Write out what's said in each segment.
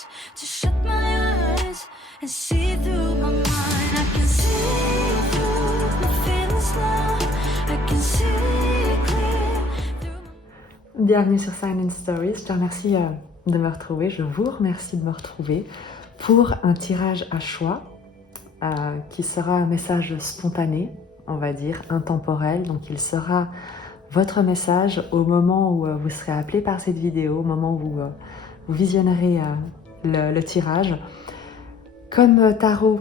eyes, to shut my eyes and see through my mind. I can see through my feelings now. I can see clear through my... Bienvenue sur Silent Stories. Je te remercie de me retrouver. Je vous remercie de me retrouver pour un tirage à choix qui sera un message spontané, on va dire intemporel. Donc il sera votre message au moment où vous serez appelé par cette vidéo, au moment où vous visionnerez le tirage. Comme tarot,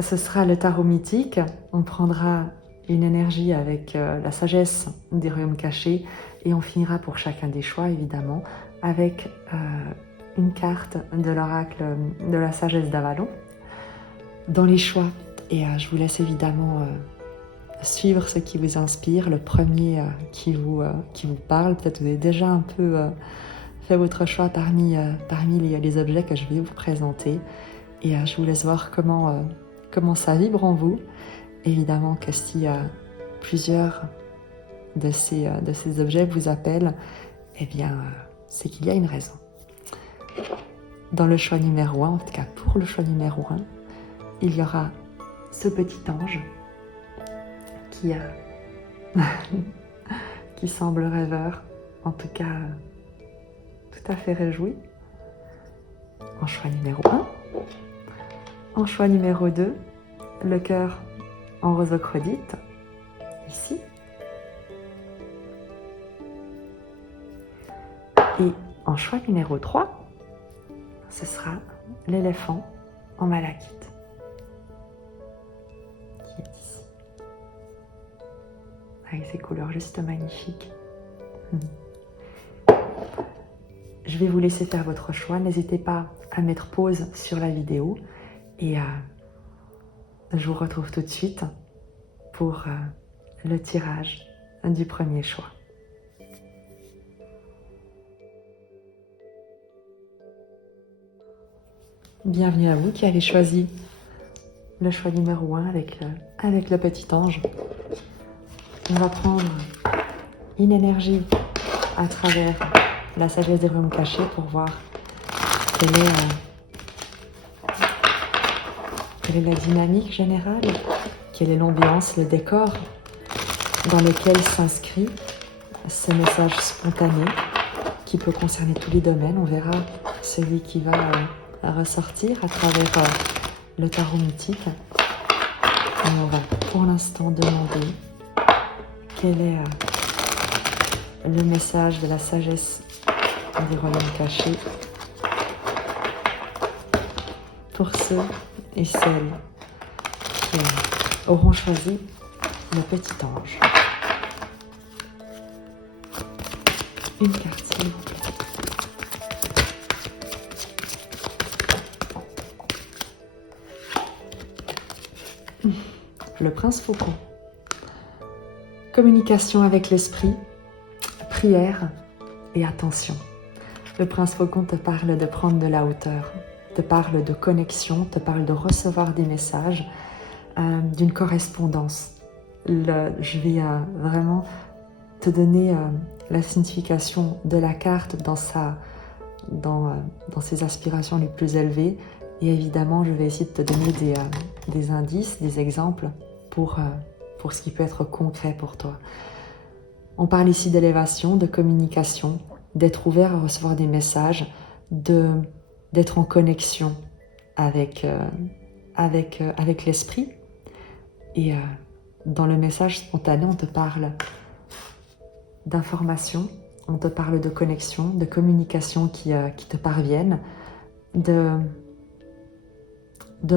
ce sera le tarot mythique. On prendra une énergie avec la sagesse des royaumes cachés et on finira pour chacun des choix, évidemment, avec une carte de l'oracle de la sagesse d'Avalon. Dans les choix, et je vous laisse évidemment suivre ce qui vous inspire, le premier qui vous parle. Peut-être vous avez déjà un peu fait votre choix parmi les objets que je vais vous présenter. Et je vous laisse voir comment ça vibre en vous. Évidemment que si plusieurs de ces objets vous appellent, eh bien, c'est qu'il y a une raison. Dans le choix numéro 1, en tout cas pour le choix numéro 1, il y aura ce petit ange qui semble rêveur, en tout cas tout à fait réjoui. En choix numéro 1. En choix numéro 2, le cœur en rosocrodite, ici. Et en choix numéro 3, ce sera l'éléphant en malachite, qui est ici, avec ses couleurs juste magnifiques. Je vais vous laisser faire votre choix. N'hésitez pas à mettre pause sur la vidéo et je vous retrouve tout de suite pour le tirage du premier choix. Bienvenue à vous qui avez choisi le choix numéro 1 avec le petit ange. On va prendre une énergie à travers la sagesse des royaumes cachés pour voir quelle est la dynamique générale, quelle est l'ambiance, le décor dans lequel s'inscrit ce message spontané qui peut concerner tous les domaines. On verra celui qui va ressortir à travers le tarot mythique. Et on va pour l'instant demander quel est le message de la sagesse des royaumes cachés pour ceux et celles qui auront choisi le petit ange. Une carte, s'il vous plaît. Le prince Faucon. Communication avec l'esprit, prière et attention. Le prince Faucon te parle de prendre de la hauteur, te parle de connexion, te parle de recevoir des messages, d'une correspondance. Je vais vraiment te donner la signification de la carte dans ses aspirations les plus élevées. Et évidemment, je vais essayer de te donner des indices, des exemples pour ce qui peut être concret pour toi. On parle ici d'élévation, de communication, d'être ouvert à recevoir des messages, d'être en connexion avec l'esprit. Et dans le message spontané, on te parle d'information, on te parle de connexion, de communication qui te parviennent, de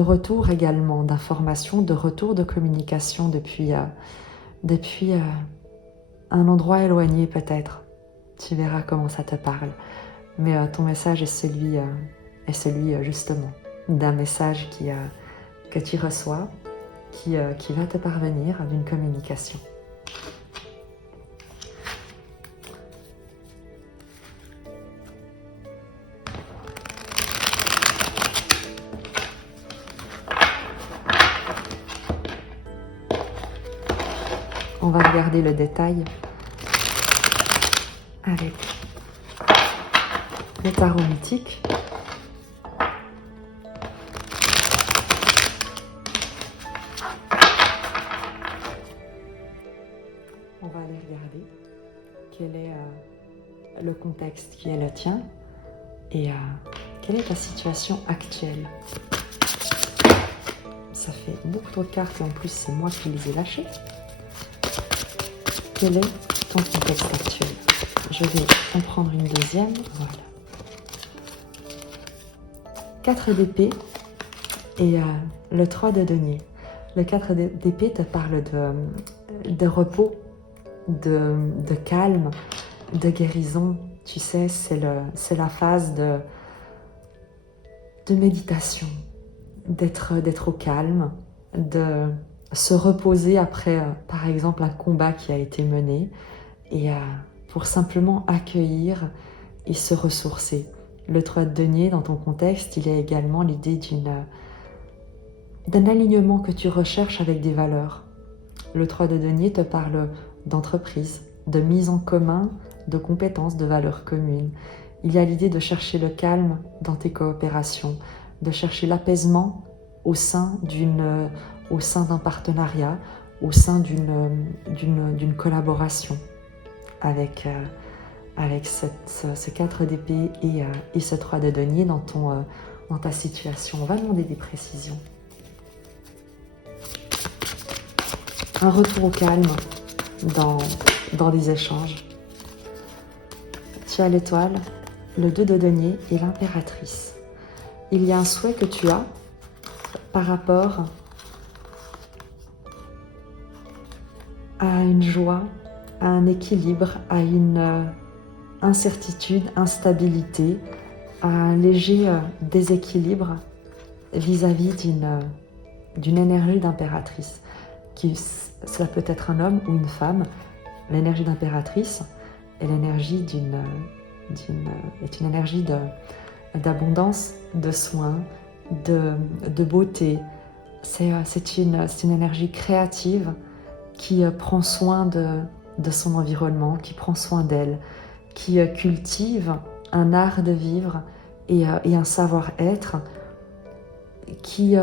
retour également d'informations, de retour de communication depuis un endroit éloigné peut-être. Tu verras comment ça te parle. Mais ton message est celui justement d'un message que tu reçois, qui va te parvenir d'une communication. On va regarder le détail avec le tarot mythique. contexte qui est le tien et quelle est ta situation actuelle. Ça fait beaucoup trop de cartes et en plus c'est moi qui les ai lâchées. Quel est ton contexte actuel? Je vais en prendre une deuxième. Voilà. 4 d'épée et le 3 de denier. Le 4 d'épée te parle de repos, de calme, de guérison. Tu sais, c'est la phase de méditation, d'être au calme, de se reposer après, par exemple, un combat qui a été mené et pour simplement accueillir et se ressourcer. Le 3 de denier, dans ton contexte, il y a également l'idée d'un alignement que tu recherches avec des valeurs. Le 3 de denier te parle d'entreprise, de mise en commun, de compétences, de valeurs communes. Il y a l'idée de chercher le calme dans tes coopérations, de chercher l'apaisement au sein d'un partenariat, au sein d'une collaboration avec ce 4 d'épée et ce 3 de denier dans ta situation. On va demander des précisions. Un retour au calme dans des échanges. Tu as l'étoile, le 2 de denier et l'impératrice. Il y a un souhait que tu as par rapport à une joie, à un équilibre, à une incertitude, instabilité, à un léger déséquilibre vis-à-vis d'une énergie d'impératrice. Cela peut être un homme ou une femme. L'énergie d'impératrice est l'énergie est une énergie d'abondance, de soins, de beauté. C'est une énergie créative qui prend soin de son environnement, qui prend soin d'elle, qui cultive un art de vivre et un savoir-être qui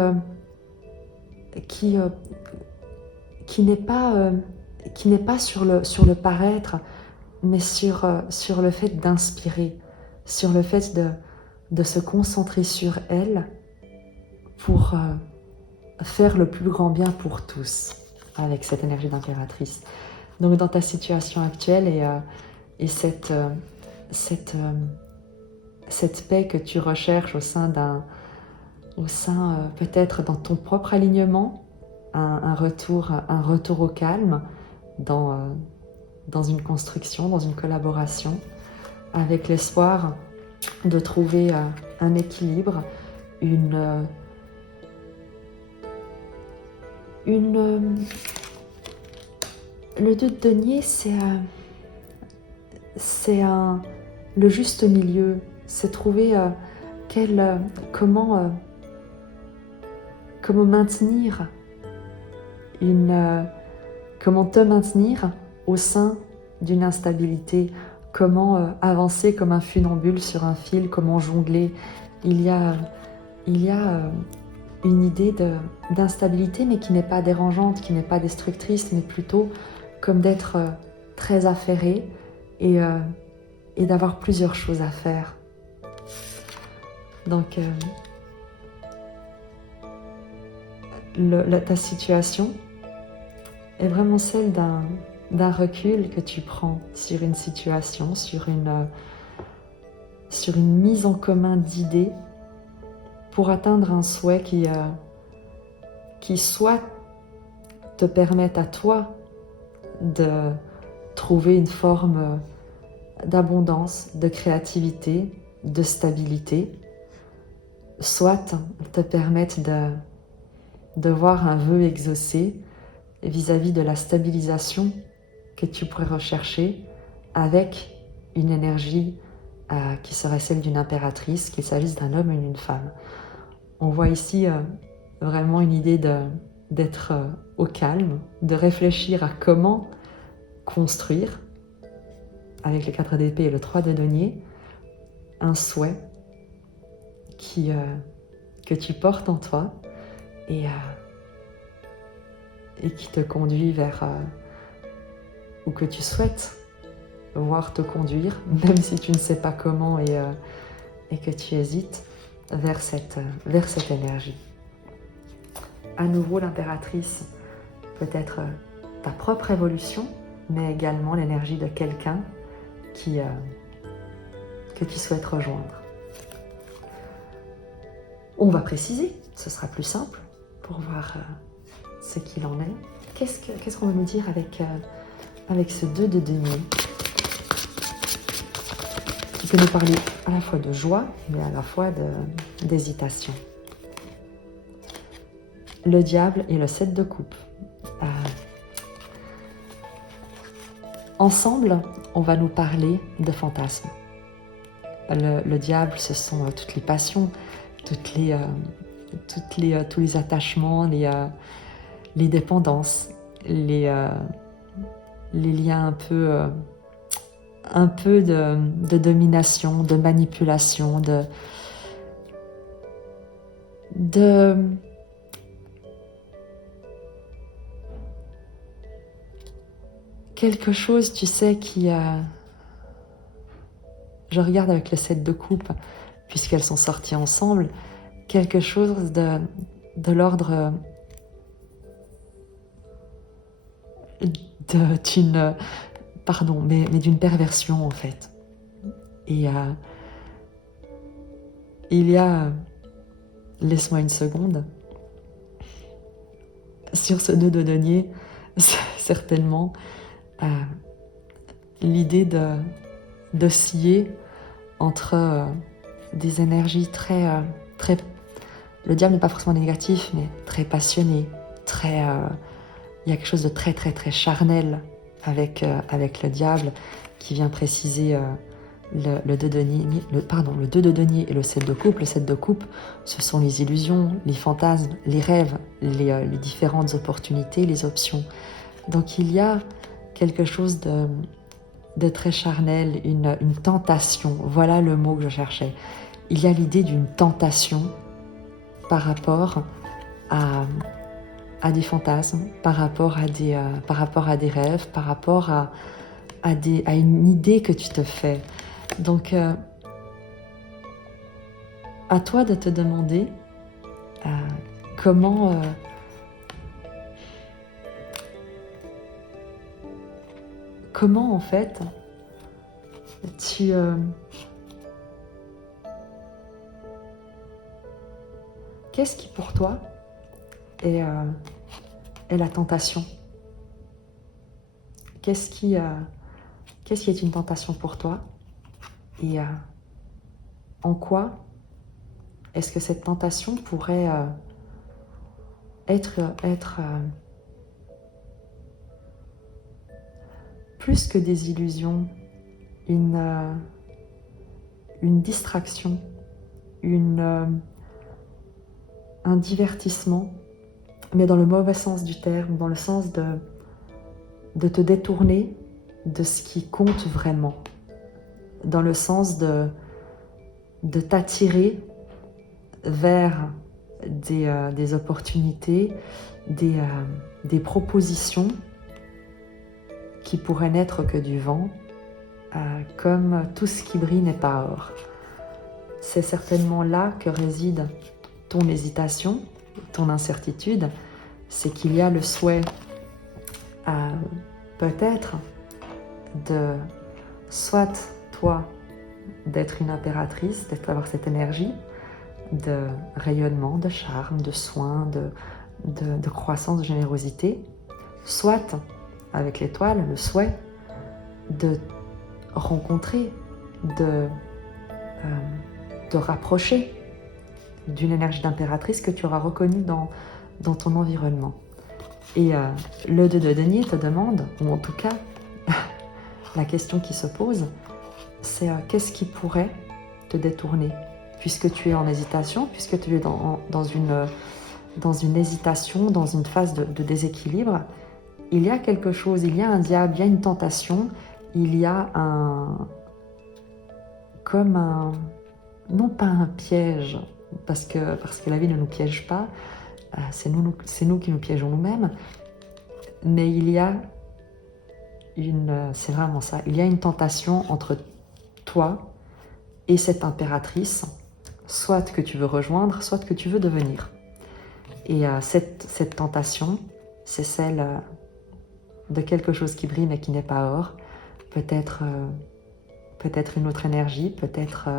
n'est pas sur le paraître, mais sur le fait d'inspirer, sur le fait de se concentrer sur elle pour faire le plus grand bien pour tous avec cette énergie d'impératrice. Donc dans ta situation actuelle et cette paix que tu recherches au sein peut-être dans ton propre alignement, un retour au calme dans une construction, dans une collaboration, avec l'espoir de trouver un équilibre, le 2 de denier, c'est le juste milieu, c'est trouver comment maintenir comment te maintenir au sein d'une instabilité, comment avancer comme un funambule sur un fil, comment jongler. Il y a une idée d'instabilité, mais qui n'est pas dérangeante, qui n'est pas destructrice, mais plutôt comme d'être très affairé et d'avoir plusieurs choses à faire. Donc, ta situation est vraiment celle d'un recul que tu prends sur une situation, sur une mise en commun d'idées pour atteindre un souhait qui soit te permette à toi de trouver une forme d'abondance, de créativité, de stabilité, soit te permette de voir un vœu exaucé vis-à-vis de la stabilisation que tu pourrais rechercher avec une énergie qui serait celle d'une impératrice, qu'il s'agisse d'un homme ou d'une femme. On voit ici vraiment une idée d'être au calme, de réfléchir à comment construire, avec les 4 d'épée et le 3 de denier, un souhait que tu portes en toi et qui te conduit vers où que tu souhaites voire te conduire, même si tu ne sais pas comment et que tu hésites, vers cette énergie. À nouveau, l'impératrice peut être ta propre évolution, mais également l'énergie de quelqu'un que tu souhaites rejoindre. On va préciser, ce sera plus simple pour voir ce qu'il en est. Qu'est-ce qu'on va nous dire avec ce 2 de denier qui peut nous parler à la fois de joie, mais à la fois d'hésitation. Le diable et le 7 de coupe. Ensemble, on va nous parler de fantasmes. Le diable, ce sont toutes les passions, tous les attachements, les dépendances, les liens un peu de domination, de manipulation, de quelque chose, tu sais, je regarde avec le 7 de coupe, puisqu'elles sont sorties ensemble, quelque chose de l'ordre d'une perversion en fait. Et il y a, laisse-moi une seconde, sur ce 2 de denier, certainement, l'idée d'osciller entre des énergies très, le diable n'est pas forcément négatif, mais très passionné, il y a quelque chose de très très très charnel avec le diable qui vient préciser le 2 de denier, le 2 de denier et le 7 de coupe. Le 7 de coupe, ce sont les illusions, les fantasmes, les rêves, les différentes opportunités, les options. Donc il y a quelque chose de très charnel, une tentation, voilà le mot que je cherchais. Il y a l'idée d'une tentation par rapport à des fantasmes, par rapport à des rêves, par rapport à une idée que tu te fais. Donc, à toi de te demander comment en fait tu qu'est-ce qui pour toi est la tentation? Qu'est-ce qui est une tentation pour toi? Et en quoi est-ce que cette tentation pourrait être plus que des illusions, une distraction, un divertissement, mais dans le mauvais sens du terme, dans le sens de te détourner de ce qui compte vraiment, dans le sens de t'attirer vers des opportunités, des propositions qui pourraient n'être que du vent, comme tout ce qui brille n'est pas or. C'est certainement là que réside ton hésitation, ton incertitude, c'est qu'il y a le souhait peut-être de soit toi d'être une impératrice, d'avoir cette énergie de rayonnement, de charme, de soin, de croissance, de générosité, soit avec l'étoile, le souhait de rencontrer, de rapprocher d'une énergie d'impératrice que tu auras reconnue dans ton environnement. Et le 2 de denier te demande, ou en tout cas, la question qui se pose, c'est qu'est-ce qui pourrait te détourner? Puisque tu es en hésitation, puisque tu es dans une hésitation, dans une phase de déséquilibre, il y a quelque chose, il y a un diable, il y a une tentation, il y a non pas un piège, parce que la vie ne nous piège pas, c'est nous qui nous piégeons nous-mêmes, mais il y a c'est vraiment ça, il y a une tentation entre toi et cette impératrice, soit que tu veux rejoindre, soit que tu veux devenir. Et cette tentation, c'est celle de quelque chose qui brille mais qui n'est pas or, peut-être une autre énergie, peut-être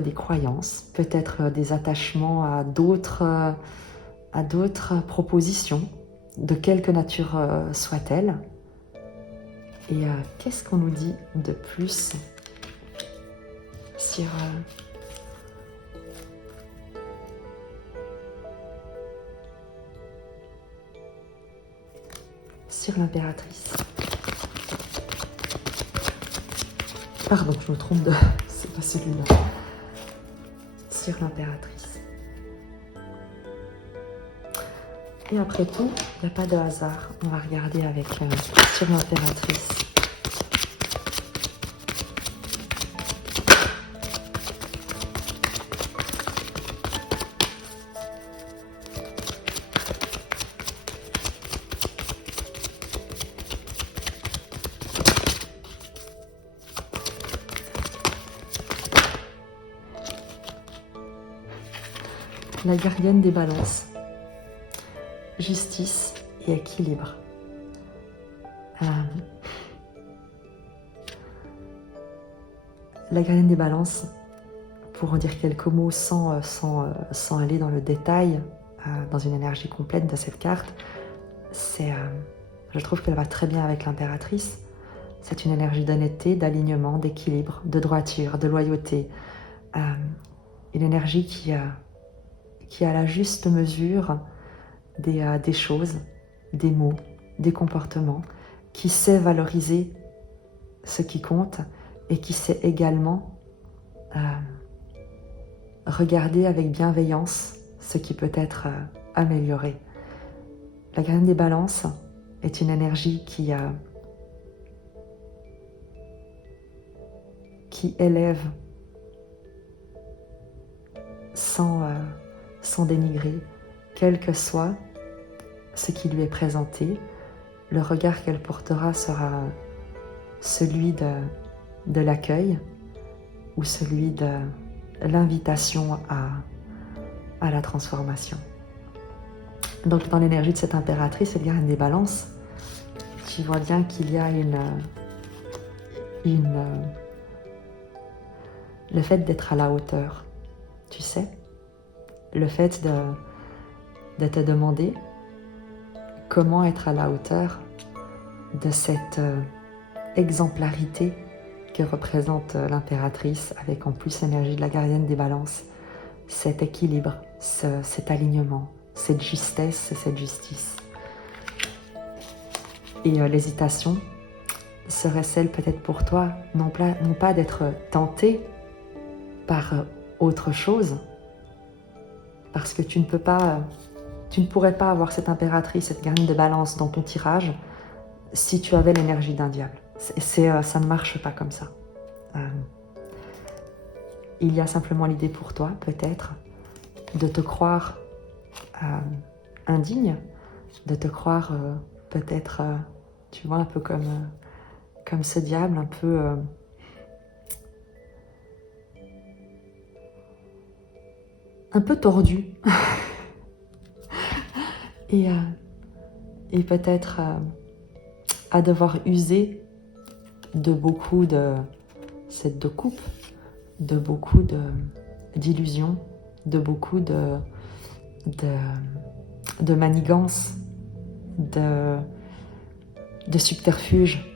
des croyances, peut-être des attachements à d'autres propositions, de quelque nature soit-elle. Et qu'est-ce qu'on nous dit de plus sur l'impératrice? Pardon, je me trompe de... c'est pas celui-là. Sur l'impératrice. Et après tout, il n'y a pas de hasard. On va regarder avec sur l'impératrice. La gardienne des balances. Justice et équilibre. La gardienne des balances, pour en dire quelques mots sans aller dans le détail, dans une énergie complète de cette carte, je trouve qu'elle va très bien avec l'impératrice. C'est une énergie d'honnêteté, d'alignement, d'équilibre, de droiture, de loyauté. Une énergie qui a la juste mesure des choses, des mots, des comportements, qui sait valoriser ce qui compte et qui sait également regarder avec bienveillance ce qui peut être amélioré. La gardienne des balances est une énergie qui élève sans dénigrer, quel que soit ce qui lui est présenté. Le regard qu'elle portera sera celui de l'accueil ou celui de l'invitation à la transformation. Donc dans l'énergie de cette impératrice, cette gardienne des balances, tu vois bien qu'il y a le fait d'être à la hauteur, tu sais, le fait de te demander comment être à la hauteur de cette exemplarité que représente l'impératrice, avec en plus l'énergie de la gardienne des balances, cet équilibre, cet alignement, cette justesse et cette justice. Et l'hésitation serait celle peut-être pour toi, non pas d'être tenté par autre chose, parce que tu ne pourrais pas avoir cette impératrice, cette gardienne de balance dans ton tirage si tu avais l'énergie d'un diable. Ça ne marche pas comme ça. Il y a simplement l'idée pour toi, peut-être, de te croire indigne, de te croire peut-être, tu vois, un peu comme ce diable, un peu tordu. Et peut-être à devoir user de beaucoup de coupe, de beaucoup d'illusions, de beaucoup de manigances, de subterfuges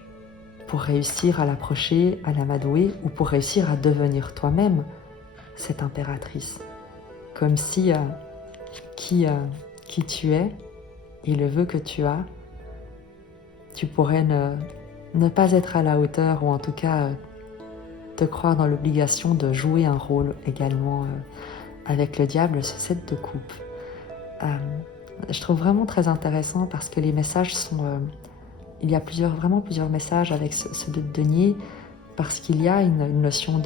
pour réussir à l'approcher, à l'amadouer, ou pour réussir à devenir toi-même cette impératrice. Comme si qui tu es et le vœu que tu as, tu pourrais ne pas être à la hauteur, ou en tout cas te croire dans l'obligation de jouer un rôle également avec le diable, ce 7 de coupe. Je trouve vraiment très intéressant parce que les messages sont... il y a vraiment plusieurs messages avec ce de denier, parce qu'il y a une notion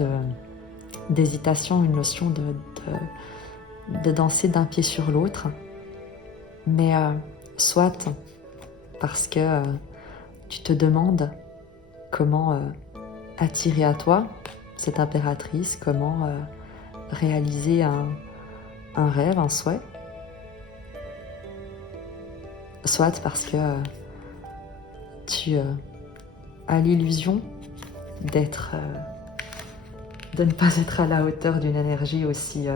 d'hésitation, une notion de danser d'un pied sur l'autre. Mais soit parce que tu te demandes comment attirer à toi cette impératrice, comment réaliser un rêve, un souhait. Soit parce que tu as l'illusion de ne pas être à la hauteur d'une énergie aussi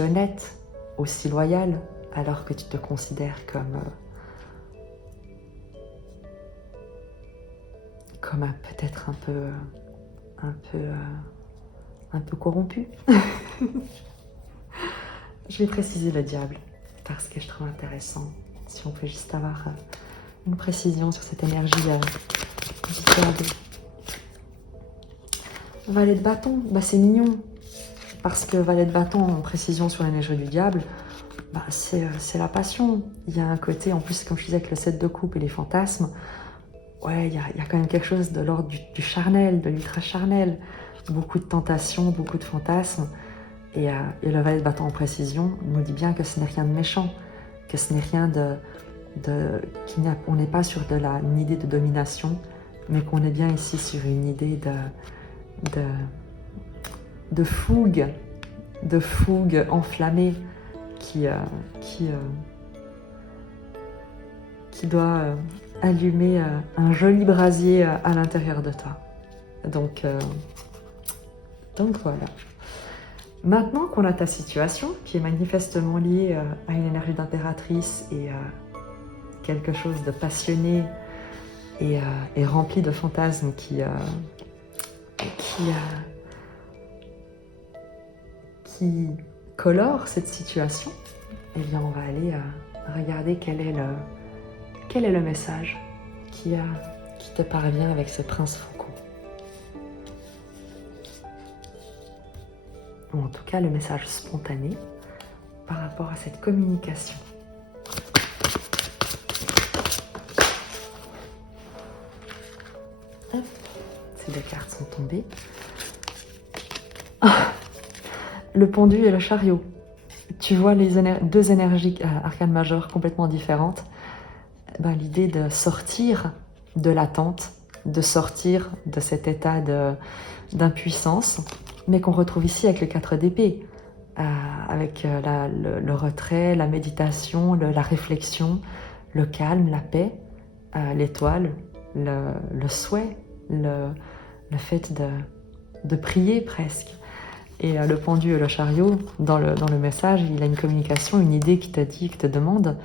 honnête, aussi loyale, alors que tu te considères comme peut-être un peu corrompu. Je vais préciser le diable parce que je trouve intéressant. Si on peut juste avoir une précision sur cette énergie du diable. Valet de bâton, c'est mignon. Parce que valet de bâton, en précision sur l'énergie du diable, c'est la passion. Il y a un côté, en plus, comme je disais, avec le 7 de coupe et les fantasmes, ouais, il y a quand même quelque chose de l'ordre du charnel, de l'ultra charnel. Beaucoup de tentations, beaucoup de fantasmes. Et le valet de bâton en précision nous dit bien que ce n'est rien de méchant, que ce n'est rien on n'est pas sur une idée de domination, mais qu'on est bien ici sur une idée de fougue enflammée qui doit allumer un joli brasier à l'intérieur de toi. Donc voilà. Maintenant qu'on a ta situation, qui est manifestement liée à une énergie d'impératrice et quelque chose de passionné et rempli de fantasmes qui colore cette situation, eh bien on va aller regarder quel est le message qui te parvient avec ce prince Foucault. Ou en tout cas le message spontané par rapport à cette communication. Hop, ces deux cartes sont tombées. Le pendu et le chariot. Tu vois les deux énergies arcanes majeures complètement différentes. L'idée de sortir de l'attente, de sortir de cet état d'impuissance, mais qu'on retrouve ici avec le 4 d'épée, avec le retrait, la méditation, la réflexion, le calme, la paix, l'étoile, le souhait, le fait de prier presque. Et le pendu et le chariot, dans le message, il a une communication, une idée qui te demande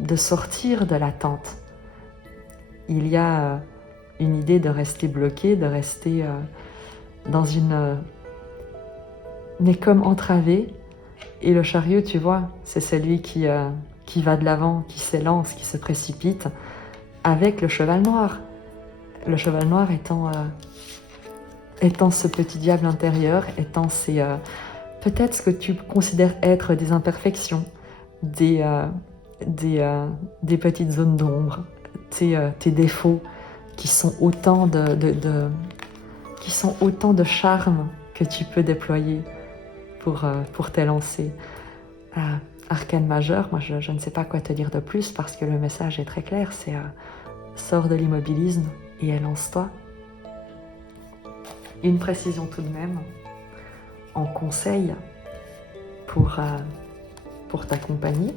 de sortir de l'attente. Il y a une idée de rester bloqué, de rester mais comme entravé. Et le chariot, tu vois, c'est celui qui va de l'avant, qui s'élance, qui se précipite, avec le cheval noir. Le cheval noir étant ce petit diable intérieur, étant peut-être ce que tu considères être des imperfections, des petites zones d'ombre, tes défauts qui sont autant de charme que tu peux déployer pour t'élancer. Arcane majeur, moi je ne sais pas quoi te dire de plus parce que le message est très clair, c'est sors de l'immobilisme et élance-toi. Une précision tout de même, en conseil pour t'accompagner.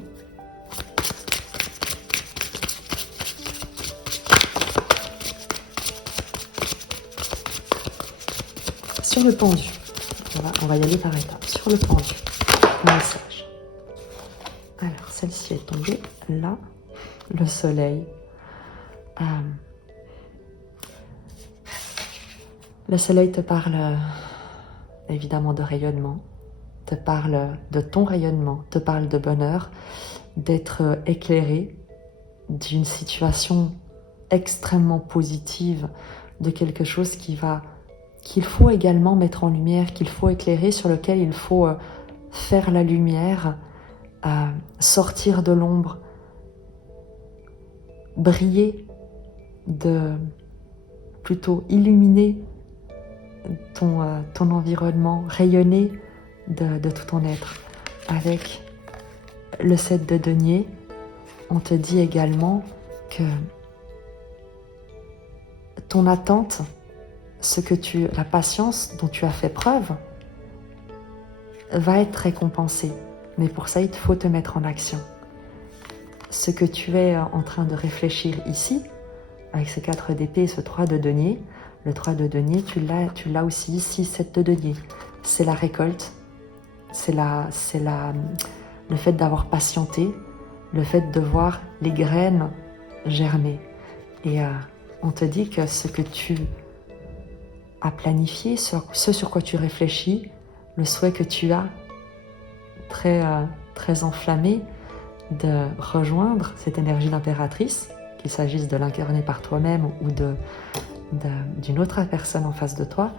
Sur le pendu, on va y aller par étapes. Sur le pendu, message. Alors, celle-ci est tombée là, le soleil. Le soleil te parle évidemment de rayonnement, te parle de ton rayonnement, te parle de bonheur, d'être éclairé d'une situation extrêmement positive, de quelque chose qu'il faut également mettre en lumière, qu'il faut éclairer, sur lequel il faut faire la lumière, sortir de l'ombre, briller, plutôt illuminer ton environnement, rayonner de tout ton être. Avec le 7 de denier, on te dit également que ton attente, la patience dont tu as fait preuve, va être récompensée. Mais pour ça, il te faut te mettre en action. Ce que tu es en train de réfléchir ici, avec ces 4 d'épée et ce 3 de denier, le 3 de denier, tu l'as aussi ici, 7 de denier. C'est la récolte, c'est le fait d'avoir patienté, le fait de voir les graines germer. Et on te dit que ce que tu as planifié, ce sur quoi tu réfléchis, le souhait que tu as très enflammé de rejoindre cette énergie d'impératrice, qu'il s'agisse de l'incarner par toi-même ou d'une autre personne en face de toi,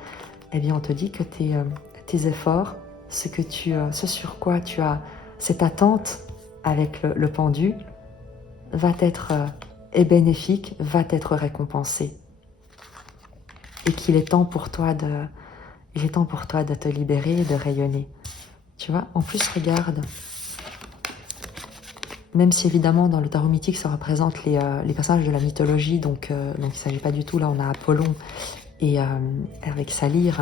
eh bien on te dit que tes efforts, ce sur quoi tu as cette attente avec le pendu, va être bénéfique, va être récompensé. Et qu'il est temps pour toi de te libérer et de rayonner. Tu vois, en plus, regarde, même si évidemment dans le tarot mythique ça représente les personnages de la mythologie, donc il ne s'agit pas du tout, là on a Apollon et avec sa lyre,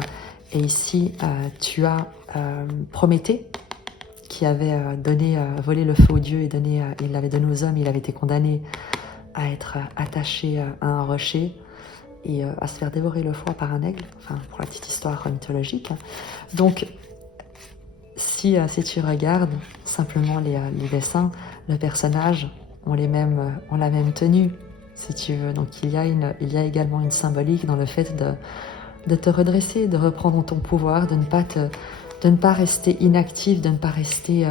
et ici tu as Prométhée qui avait volé le feu aux dieux et il l'avait donné aux hommes, il avait été condamné à être attaché à un rocher et à se faire dévorer le foie par un aigle, enfin pour la petite histoire mythologique. Donc si tu regardes simplement les dessins, le personnage ont la même tenue, si tu veux. Donc il y a également une symbolique dans le fait de te redresser, de reprendre ton pouvoir, de ne pas rester inactif, de ne pas rester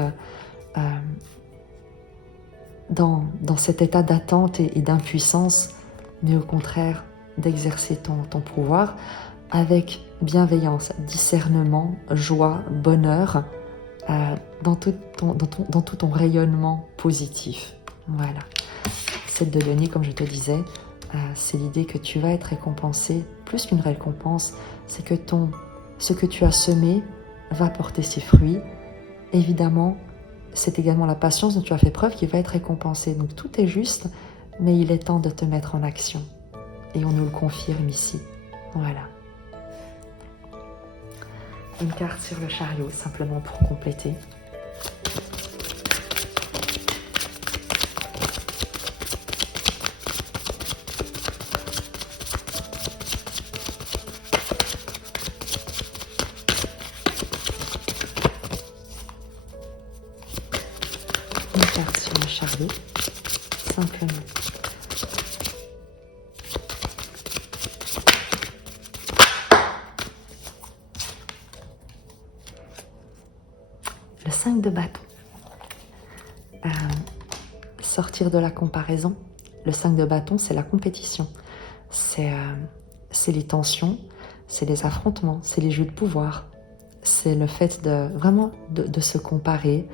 dans cet état d'attente et d'impuissance, mais au contraire d'exercer ton pouvoir avec bienveillance, discernement, joie, bonheur, dans tout ton rayonnement positif. Voilà. Cette de denier, comme je te disais, c'est l'idée que tu vas être récompensé. Plus qu'une récompense, c'est que ce que tu as semé va porter ses fruits. Évidemment, c'est également la patience dont tu as fait preuve qui va être récompensée. Donc tout est juste, mais il est temps de te mettre en action. Et on nous le confirme ici. Voilà. Une carte sur le chariot, simplement pour compléter. Une carte sur le chariot, simplement. Le 5 de bâton. Sortir de la comparaison. Le 5 de bâton, c'est la compétition. C'est les tensions, c'est les affrontements, c'est les jeux de pouvoir. C'est le fait de se comparer,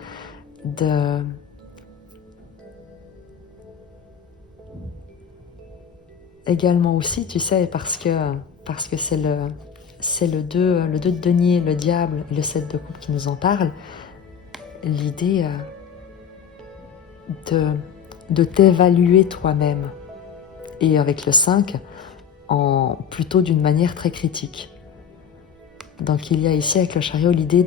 également aussi, tu sais, parce que c'est le 2 de denier, le diable, et le 7 de coupe qui nous en parle. L'idée de t'évaluer toi-même. Et avec le 5, plutôt d'une manière très critique. Donc il y a ici avec le chariot l'idée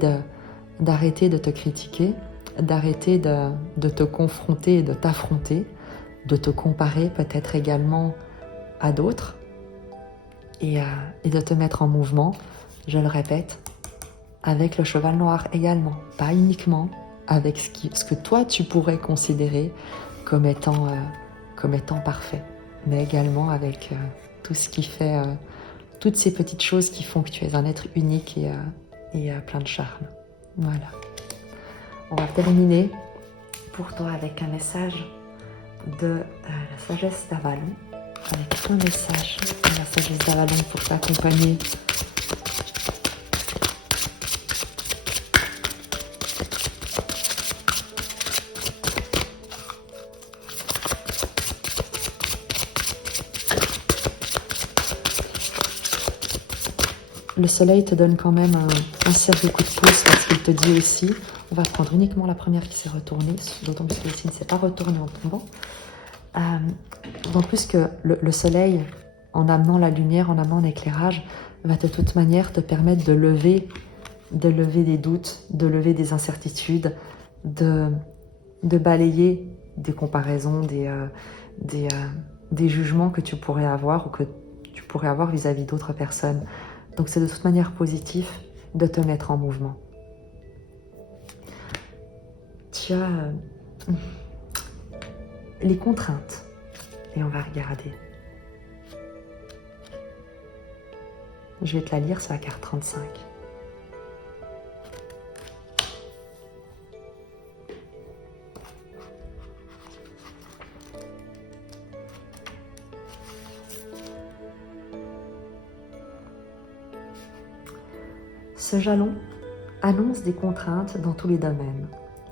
d'arrêter de te critiquer, d'arrêter de te confronter et de t'affronter, de te comparer peut-être également à d'autres et de te mettre en mouvement, je le répète, avec le cheval noir également, pas uniquement avec ce que toi tu pourrais considérer comme étant parfait, mais également avec tout ce qui fait, toutes ces petites choses qui font que tu es un être unique et plein de charme. Voilà. On va terminer pour toi avec un message de la sagesse d'Avalon, avec un message de la sagesse d'Avalon pour t'accompagner le soleil te donne quand même un sérieux coup de pouce parce qu'il te dit aussi On va prendre uniquement la première qui s'est retournée, d'autant plus que le signe ne s'est pas retourné en tombant. D'autant plus que le soleil, en amenant la lumière, en amenant l'éclairage, va de toute manière te permettre de lever des doutes, de lever des incertitudes, de balayer des comparaisons, des jugements que tu pourrais avoir ou que tu pourrais avoir vis-à-vis d'autres personnes. Donc c'est de toute manière positif de te mettre en mouvement. Tu as les contraintes et on va regarder. Je vais te la lire, c'est la carte 35. Ce jalon annonce des contraintes dans tous les domaines.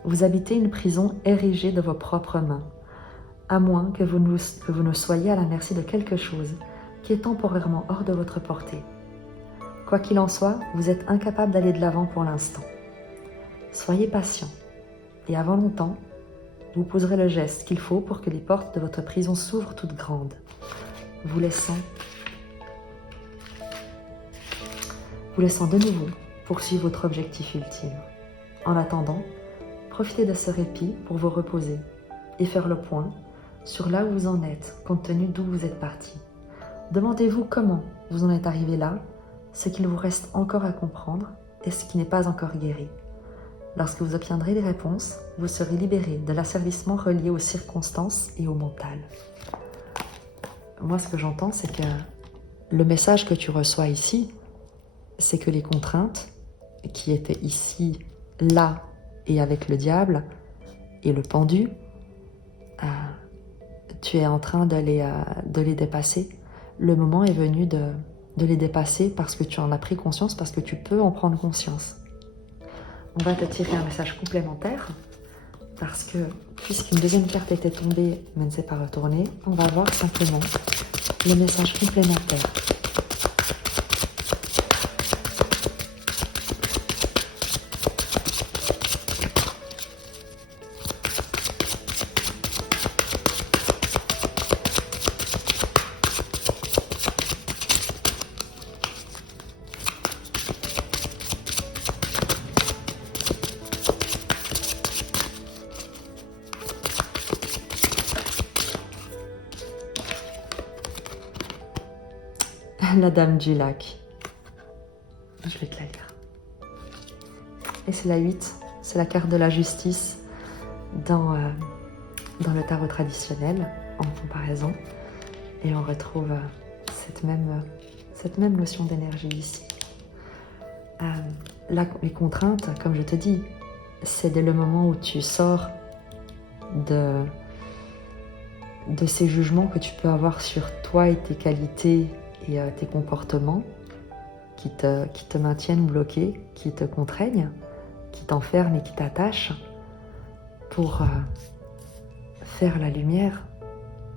Vous habitez une prison érigée de vos propres mains, à moins que vous ne soyez à la merci de quelque chose qui est temporairement hors de votre portée. Quoi qu'il en soit, vous êtes incapable d'aller de l'avant pour l'instant. Soyez patient, et avant longtemps, vous poserez le geste qu'il faut pour que les portes de votre prison s'ouvrent toutes grandes, vous laissant de nouveau poursuivre votre objectif ultime. En attendant, profitez de ce répit pour vous reposer et faire le point sur là où vous en êtes, compte tenu d'où vous êtes parti. Demandez-vous comment vous en êtes arrivé là, ce qu'il vous reste encore à comprendre et ce qui n'est pas encore guéri. Lorsque vous obtiendrez les réponses, vous serez libéré de l'asservissement relié aux circonstances et au mental. Moi, ce que j'entends, c'est que le message que tu reçois ici, c'est que les contraintes qui étaient ici, là et avec le diable et le pendu, tu es en train de les dépasser. Le moment est venu de les dépasser parce que tu en as pris conscience, parce que tu peux en prendre conscience. On va te tirer un message complémentaire parce que puisqu'une deuxième carte était tombée mais ne s'est pas retournée, on va voir simplement le message complémentaire. La Dame du Lac. Je vais te la lire. Et c'est la 8, c'est la carte de la justice dans le tarot traditionnel, en comparaison. Et on retrouve cette même notion d'énergie ici. Les contraintes, comme je te dis, c'est dès le moment où tu sors de ces jugements que tu peux avoir sur toi et tes qualités et tes comportements qui te maintiennent bloqué, qui te contraignent, qui t'enferment et qui t'attachent, pour faire la lumière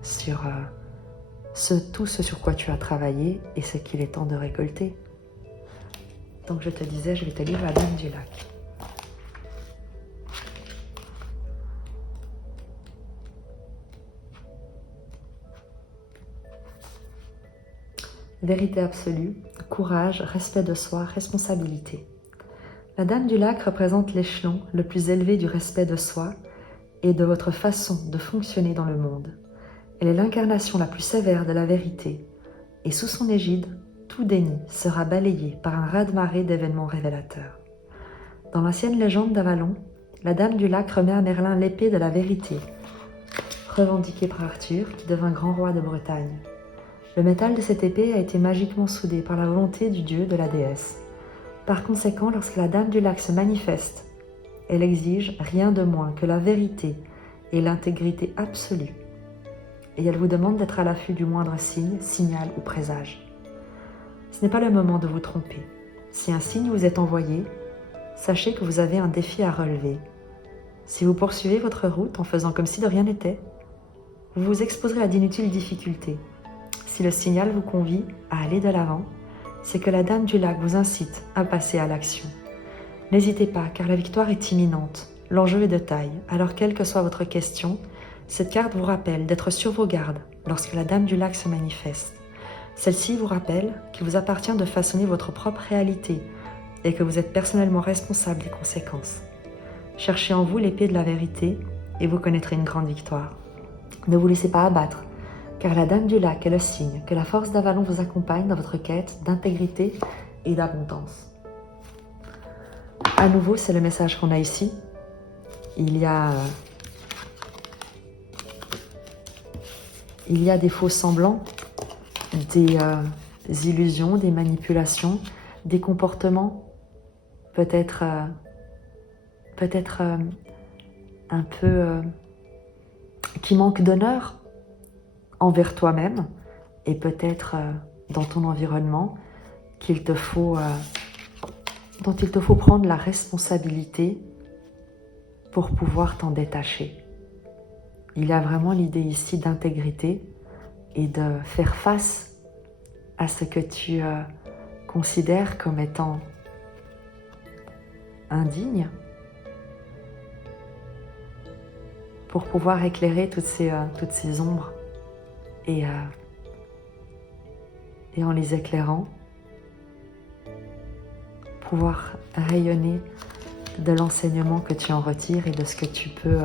sur tout ce sur quoi tu as travaillé et ce qu'il est temps de récolter. Donc je te disais, je vais te lire la Dame du Lac. Vérité absolue, courage, respect de soi, responsabilité. La Dame du Lac représente l'échelon le plus élevé du respect de soi et de votre façon de fonctionner dans le monde. Elle est l'incarnation la plus sévère de la vérité, et sous son égide, tout déni sera balayé par un raz-de-marée d'événements révélateurs. Dans l'ancienne légende d'Avalon, la Dame du Lac remet à Merlin l'épée de la vérité, revendiquée par Arthur, qui devint grand roi de Bretagne. Le métal de cette épée a été magiquement soudé par la volonté du dieu de la déesse. Par conséquent, lorsque la Dame du Lac se manifeste, elle exige rien de moins que la vérité et l'intégrité absolue. Et elle vous demande d'être à l'affût du moindre signe, signal ou présage. Ce n'est pas le moment de vous tromper. Si un signe vous est envoyé, sachez que vous avez un défi à relever. Si vous poursuivez votre route en faisant comme si de rien n'était, vous vous exposerez à d'inutiles difficultés. Si le signal vous convie à aller de l'avant, c'est que la Dame du Lac vous incite à passer à l'action. N'hésitez pas, car la victoire est imminente. L'enjeu est de taille, alors quelle que soit votre question, cette carte vous rappelle d'être sur vos gardes lorsque la Dame du Lac se manifeste. Celle-ci vous rappelle qu'il vous appartient de façonner votre propre réalité et que vous êtes personnellement responsable des conséquences. Cherchez en vous l'épée de la vérité et vous connaîtrez une grande victoire. Ne vous laissez pas abattre, car la Dame du Lac est le signe que la force d'Avalon vous accompagne dans votre quête d'intégrité et d'abondance. À nouveau, c'est le message qu'on a ici. Il y a des faux semblants, des illusions, des manipulations, des comportements peut-être un peu qui manquent d'honneur envers toi-même et peut-être dans ton environnement dont il te faut prendre la responsabilité pour pouvoir t'en détacher. Il y a vraiment l'idée ici d'intégrité et de faire face à ce que tu considères comme étant indigne pour pouvoir éclairer toutes ces ombres et en les éclairant, pouvoir rayonner de l'enseignement que tu en retires et de ce que tu peux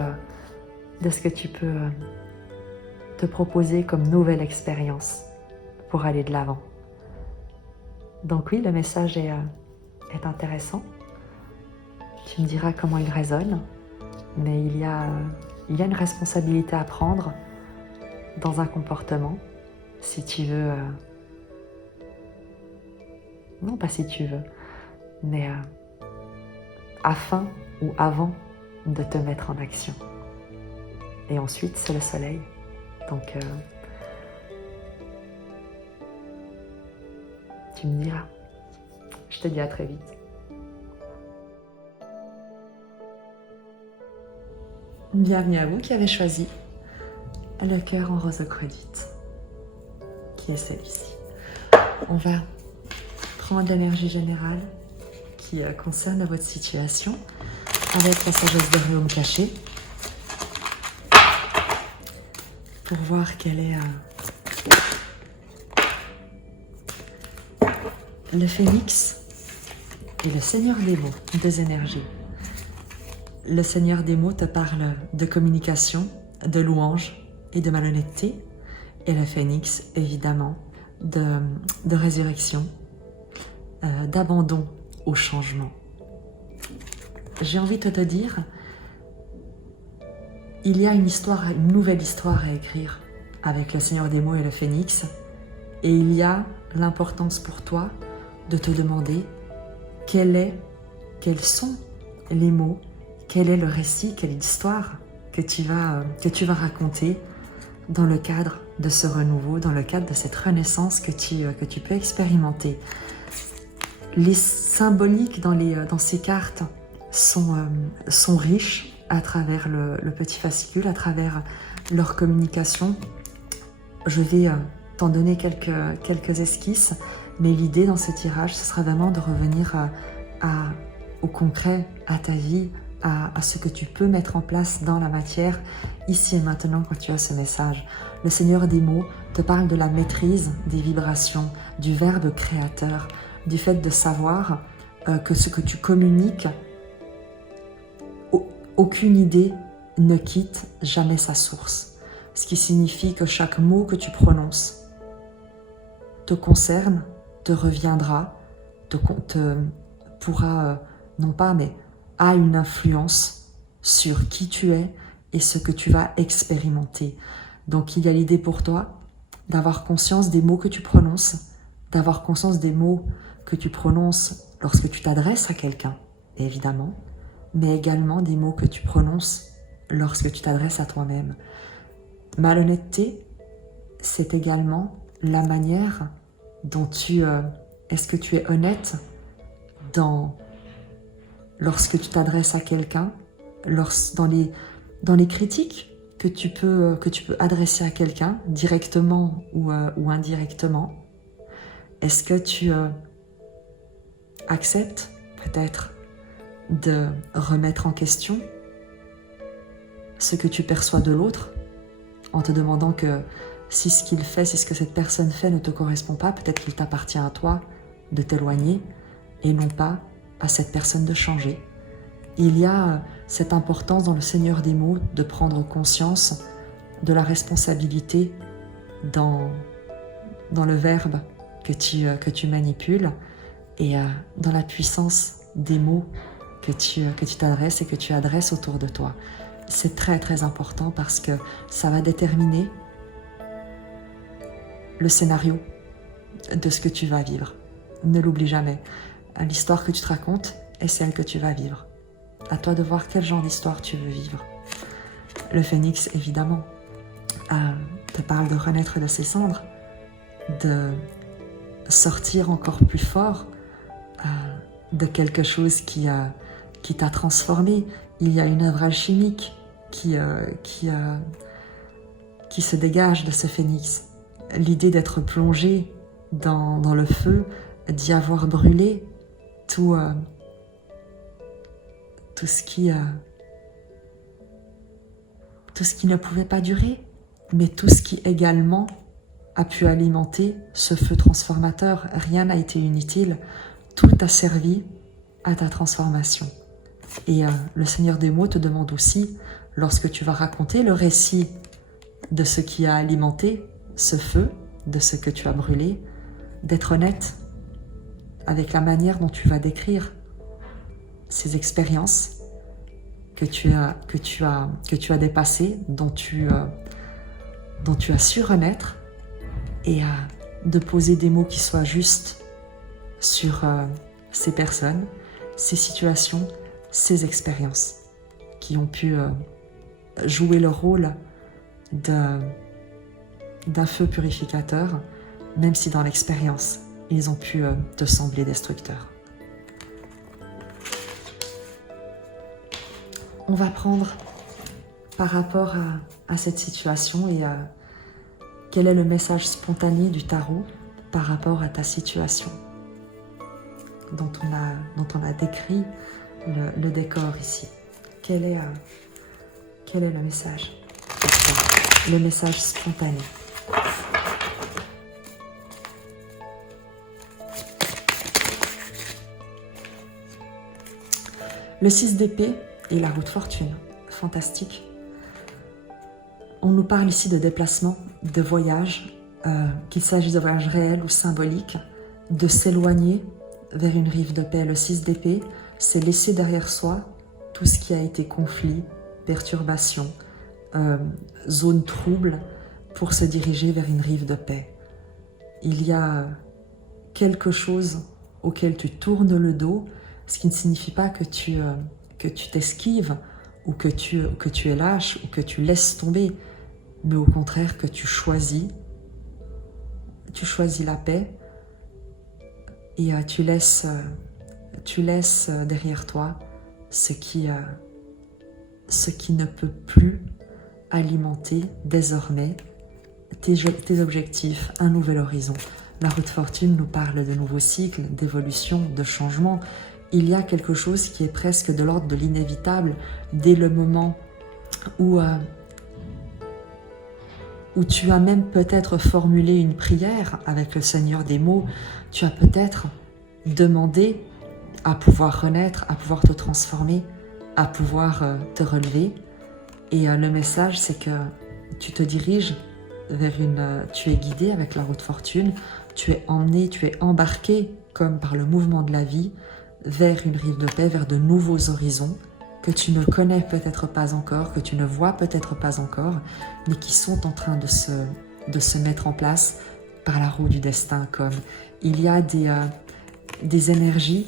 te proposer comme nouvelle expérience pour aller de l'avant. Donc oui, le message est intéressant. Tu me diras comment il résonne, mais il y a une responsabilité à prendre dans un comportement, si tu veux... non, pas si tu veux, mais afin ou avant de te mettre en action. Et ensuite, c'est le soleil. Donc, tu me diras. Je te dis à très vite. Bienvenue à vous qui avez choisi le cœur en rose ocrodite, qui est celui-ci. On va prendre l'énergie générale qui concerne votre situation avec la sagesse de Réaume cachée pour voir quel est le phénix et le seigneur des mots, deux énergies. Le seigneur des mots te parle de communication, de louange et de malhonnêteté, et le phénix évidemment de résurrection, d'abandon au changement. J'ai envie de te dire, il y a une nouvelle histoire à écrire avec le Seigneur des mots et le Phénix, et il y a l'importance pour toi de te demander quels sont les mots, quel est le récit, quelle est l'histoire que tu vas raconter dans le cadre de ce renouveau, dans le cadre de cette renaissance que tu peux expérimenter. Les symboliques dans ces cartes sont riches à travers le petit fascicule, à travers leur communication. Je vais t'en donner quelques esquisses, mais l'idée dans ce tirage, ce sera vraiment de revenir au concret, à ta vie, à ce que tu peux mettre en place dans la matière, ici et maintenant quand tu as ce message. Le Seigneur des mots te parle de la maîtrise des vibrations, du verbe créateur, du fait de savoir que ce que tu communiques, aucune idée ne quitte jamais sa source. Ce qui signifie que chaque mot que tu prononces te concerne, te reviendra, pourra, non pas, mais a une influence sur qui tu es et ce que tu vas expérimenter. Donc il y a l'idée pour toi d'avoir conscience des mots que tu prononces, d'avoir conscience des mots que tu prononces lorsque tu t'adresses à quelqu'un, évidemment, mais également des mots que tu prononces lorsque tu t'adresses à toi-même. Malhonnêteté, c'est également la manière dont est-ce que tu es honnête lorsque tu t'adresses à quelqu'un, dans les critiques que tu peux adresser à quelqu'un, directement ou indirectement. Est-ce que tu acceptes peut-être de remettre en question ce que tu perçois de l'autre, en te demandant que si ce qu'il fait, si ce que cette personne fait ne te correspond pas, peut-être qu'il t'appartient à toi de t'éloigner et non pas à cette personne de changer. Il y a cette importance dans le Seigneur des mots de prendre conscience de la responsabilité dans le verbe que tu manipules et dans la puissance des mots que tu t'adresses et que tu adresses autour de toi. C'est très très important parce que ça va déterminer le scénario de ce que tu vas vivre. Ne l'oublie jamais. L'histoire que tu te racontes est celle que tu vas vivre. À toi de voir quel genre d'histoire tu veux vivre. Le phénix, évidemment, te parle de renaître de ses cendres, de sortir encore plus fort de quelque chose qui t'a transformé. Il y a une œuvre alchimique qui se dégage de ce phénix. L'idée d'être plongé dans le feu, d'y avoir brûlé tout ce qui ne pouvait pas durer, mais tout ce qui également a pu alimenter ce feu transformateur. Rien n'a été inutile, tout a servi à ta transformation. Et le Seigneur des mots te demande aussi, lorsque tu vas raconter le récit de ce qui a alimenté ce feu, de ce que tu as brûlé, d'être honnête avec la manière dont tu vas décrire ces expériences que tu as dépassées, dont tu as su renaître, et de poser des mots qui soient justes sur ces personnes, ces situations, ces expériences qui ont pu jouer le rôle d'un feu purificateur, même si dans l'expérience, ils ont pu te sembler destructeurs. On va prendre par rapport à cette situation et quel est le message spontané du tarot par rapport à ta situation dont on a décrit le décor ici. Quel est le message? Le message spontané. Le 6 d'épée et la roue de fortune. Fantastique. On nous parle ici de déplacement, de voyage, qu'il s'agisse de voyage réel ou symbolique, de s'éloigner vers une rive de paix. Le 6 d'épée, c'est laisser derrière soi tout ce qui a été conflit, perturbation, zone trouble, pour se diriger vers une rive de paix. Il y a quelque chose auquel tu tournes le dos, ce qui ne signifie pas que tu t'esquives ou que tu es lâche ou que tu laisses tomber, mais au contraire que tu choisis la paix et tu laisses derrière toi ce qui ne peut plus alimenter désormais tes objectifs, un nouvel horizon. La roue de fortune nous parle de nouveaux cycles, d'évolution, de changement. Il y a quelque chose qui est presque de l'ordre de l'inévitable dès le moment où tu as même peut-être formulé une prière avec le Seigneur des mots. Tu as peut-être demandé à pouvoir renaître, à pouvoir te transformer, à pouvoir te relever. Et le message, c'est que tu te diriges vers tu es guidé avec la roue de fortune, tu es emmené, tu es embarqué comme par le mouvement de la vie vers une rive de paix, vers de nouveaux horizons que tu ne connais peut-être pas encore, que tu ne vois peut-être pas encore, mais qui sont en train de se mettre en place par la roue du destin. Comme il y a des énergies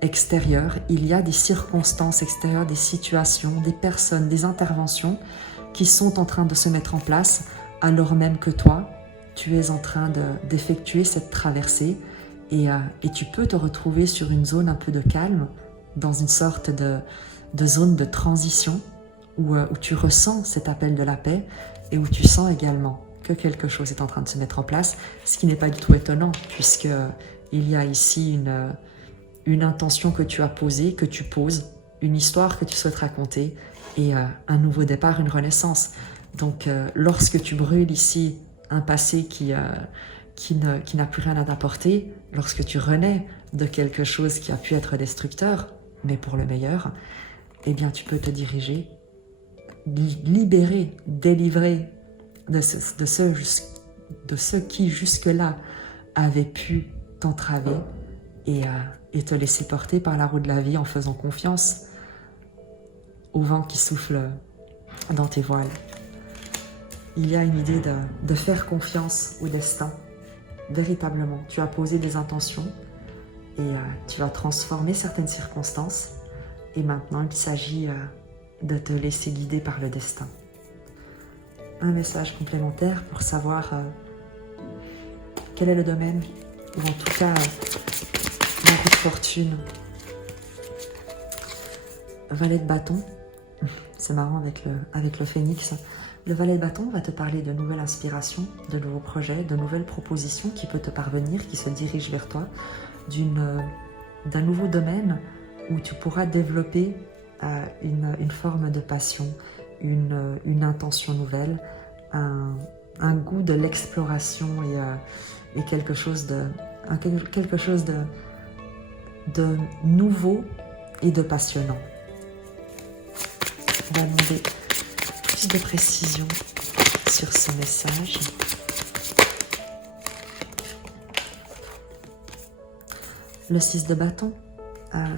extérieures, il y a des circonstances extérieures, des situations, des personnes, des interventions qui sont en train de se mettre en place alors même que toi, tu es en train d'effectuer cette traversée et tu peux te retrouver sur une zone un peu de calme, dans une sorte de zone de transition où tu ressens cet appel de la paix et où tu sens également que quelque chose est en train de se mettre en place, ce qui n'est pas du tout étonnant puisque il y a ici une intention que tu as posée, que tu poses, une histoire que tu souhaites raconter et un nouveau départ, une renaissance. Donc lorsque tu brûles ici un passé qui n'a plus rien à t'apporter, lorsque tu renais de quelque chose qui a pu être destructeur, mais pour le meilleur, eh bien tu peux te diriger, libérer, délivrer de ce qui jusque-là avait pu t'entraver et te laisser porter par la roue de la vie en faisant confiance au vent qui souffle dans tes voiles. Il y a une idée de faire confiance au destin. Véritablement, tu as posé des intentions et tu as transformé certaines circonstances et maintenant il s'agit de te laisser guider par le destin. Un message complémentaire pour savoir quel est le domaine ou en tout cas la roue de fortune. Valet de bâton, c'est marrant avec le phénix. Le valet de bâton va te parler de nouvelles inspirations, de nouveaux projets, de nouvelles propositions qui peuvent te parvenir, qui se dirigent vers toi, d'un nouveau domaine où tu pourras développer une forme de passion, une intention nouvelle, un goût de l'exploration et quelque chose de nouveau et de passionnant. On va demander plus de précision sur ce message. Le 6 de bâton,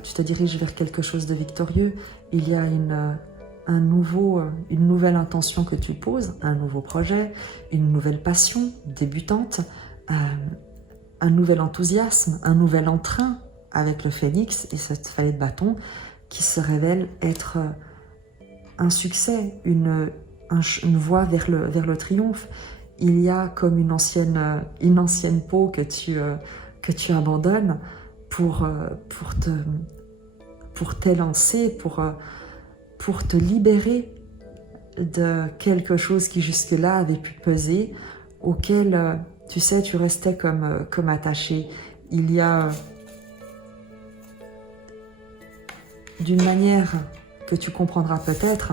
tu te diriges vers quelque chose de victorieux. Il y a une nouvelle intention que tu poses, un nouveau projet, une nouvelle passion débutante, un nouvel enthousiasme, un nouvel entrain avec le phénix et cette valet de bâton qui se révèle être un succès, une voie vers le triomphe. Il y a comme une ancienne peau que tu abandonnes pour t'élancer, pour te libérer de quelque chose qui jusque-là avait pu peser, auquel, tu sais, tu restais comme attaché. Il y a, d'une manière que tu comprendras peut-être,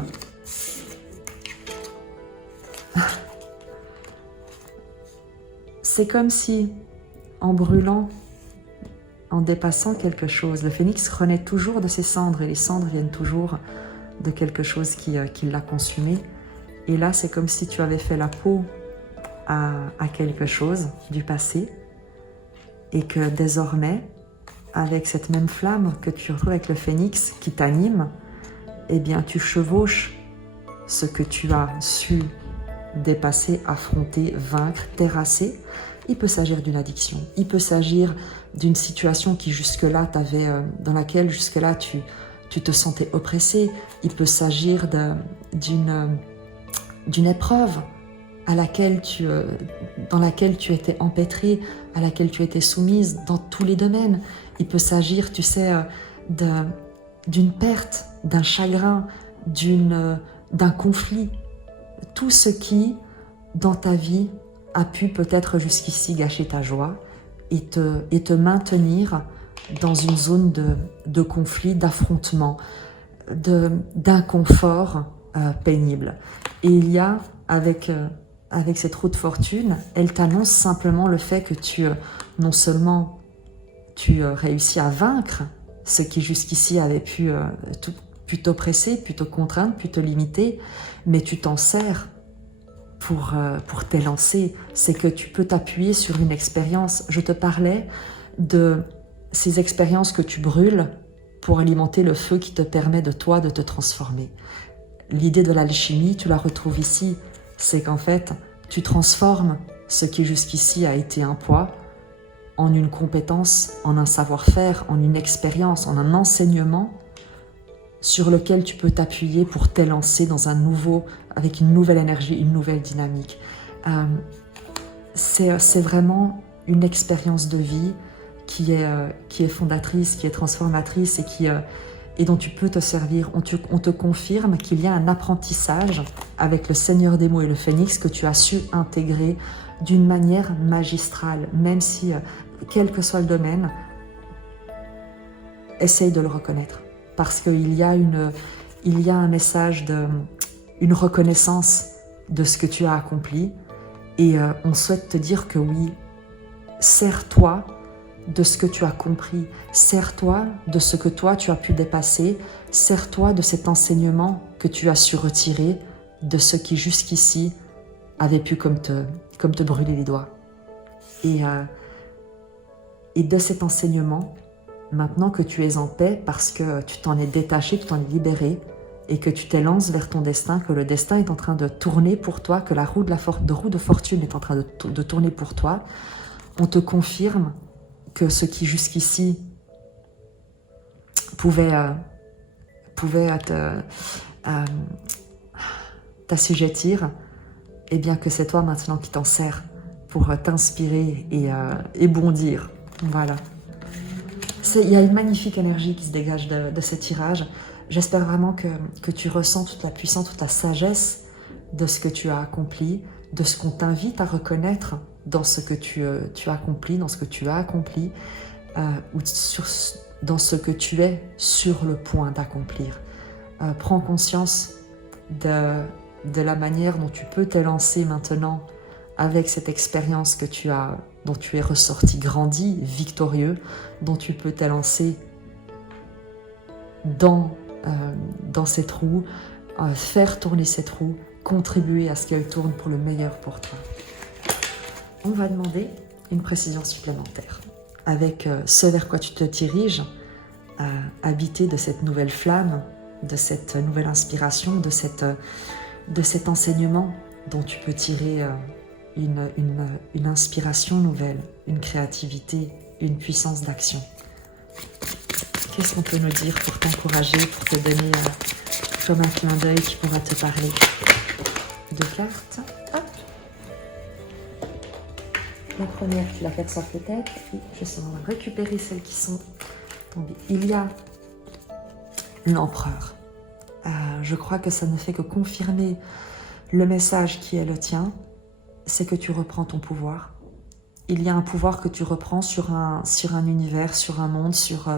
c'est comme si, en brûlant, en dépassant quelque chose, le phénix renaît toujours de ses cendres, et les cendres viennent toujours de quelque chose qui l'a consumé. Et là, c'est comme si tu avais fait la peau à quelque chose du passé, et que désormais, avec cette même flamme que tu retrouves avec le phénix qui t'anime, eh bien, tu chevauches ce que tu as su dépasser, affronter, vaincre, terrasser. Il peut s'agir d'une addiction, il peut s'agir d'une situation qui jusque-là dans laquelle jusque-là tu te sentais oppressé. Il peut s'agir d'une épreuve dans laquelle tu étais empêtré, à laquelle tu étais soumise dans tous les domaines. Il peut s'agir, tu sais, d'une perte, d'un chagrin, d'un conflit. Tout ce qui, dans ta vie, a pu peut-être jusqu'ici gâcher ta joie et te maintenir dans une zone de conflit, d'affrontement, d'inconfort pénible. Et il y a, avec cette roue de fortune, elle t'annonce simplement le fait que non seulement tu réussis à vaincre ce qui jusqu'ici avait pu t'oppresser, pu te contraindre, pu te limiter, mais tu t'en sers pour t'élancer. C'est que tu peux t'appuyer sur une expérience. Je te parlais de ces expériences que tu brûles pour alimenter le feu qui te permet de te transformer. L'idée de l'alchimie, tu la retrouves ici. C'est qu'en fait, tu transformes ce qui jusqu'ici a été un poids en une compétence, en un savoir-faire, en une expérience, en un enseignement sur lequel tu peux t'appuyer pour t'élancer avec une nouvelle énergie, une nouvelle dynamique. C'est vraiment une expérience de vie qui est fondatrice, qui est transformatrice et dont tu peux te servir. On te confirme qu'il y a un apprentissage avec le Seigneur des mots et le Phénix que tu as su intégrer d'une manière magistrale, même si, quel que soit le domaine, essaye de le reconnaître. Parce qu'il y a un message, une reconnaissance de ce que tu as accompli. Et on souhaite te dire que oui, sers-toi de ce que tu as compris, sers-toi de ce que toi tu as pu dépasser, sers-toi de cet enseignement que tu as su retirer de ce qui jusqu'ici avait pu comme te brûler les doigts. Et de cet enseignement, maintenant que tu es en paix parce que tu t'en es détaché, tu t'en es libéré et que tu t'élances vers ton destin, que le destin est en train de tourner pour toi, que la roue de fortune est en train de tourner pour toi, on te confirme que ce qui jusqu'ici pouvait t'assujettir, eh bien que c'est toi maintenant qui t'en sers pour t'inspirer et bondir. Voilà. Il y a une magnifique énergie qui se dégage de ce tirage. J'espère vraiment que tu ressens toute la puissance, toute la sagesse de ce que tu as accompli, de ce qu'on t'invite à reconnaître dans ce que tu as accompli, dans ce que tu as accompli, ou dans ce que tu es sur le point d'accomplir. Prends conscience de la manière dont tu peux t'élancer maintenant avec cette expérience dont tu es ressorti grandi, victorieux, dont tu peux t'élancer dans ces trous, faire tourner ces trous, contribuer à ce qu'elles tournent pour le meilleur pour toi. On va demander une précision supplémentaire avec ce vers quoi tu te diriges, habité de cette nouvelle flamme, de cette nouvelle inspiration, de cet enseignement dont tu peux tirer une inspiration nouvelle, une créativité, une puissance d'action. Qu'est-ce qu'on peut nous dire pour t'encourager, pour te donner comme un clin d'œil qui pourra te parler? 2 cartes. Hop. La première, tu la perçois peut-être. Je sais, on va récupérer celles qui sont tombées. Il y a l'empereur. Je crois que ça ne fait que confirmer le message qui est le tien, c'est que tu reprends ton pouvoir. Il y a un pouvoir que tu reprends sur un univers, sur un monde, sur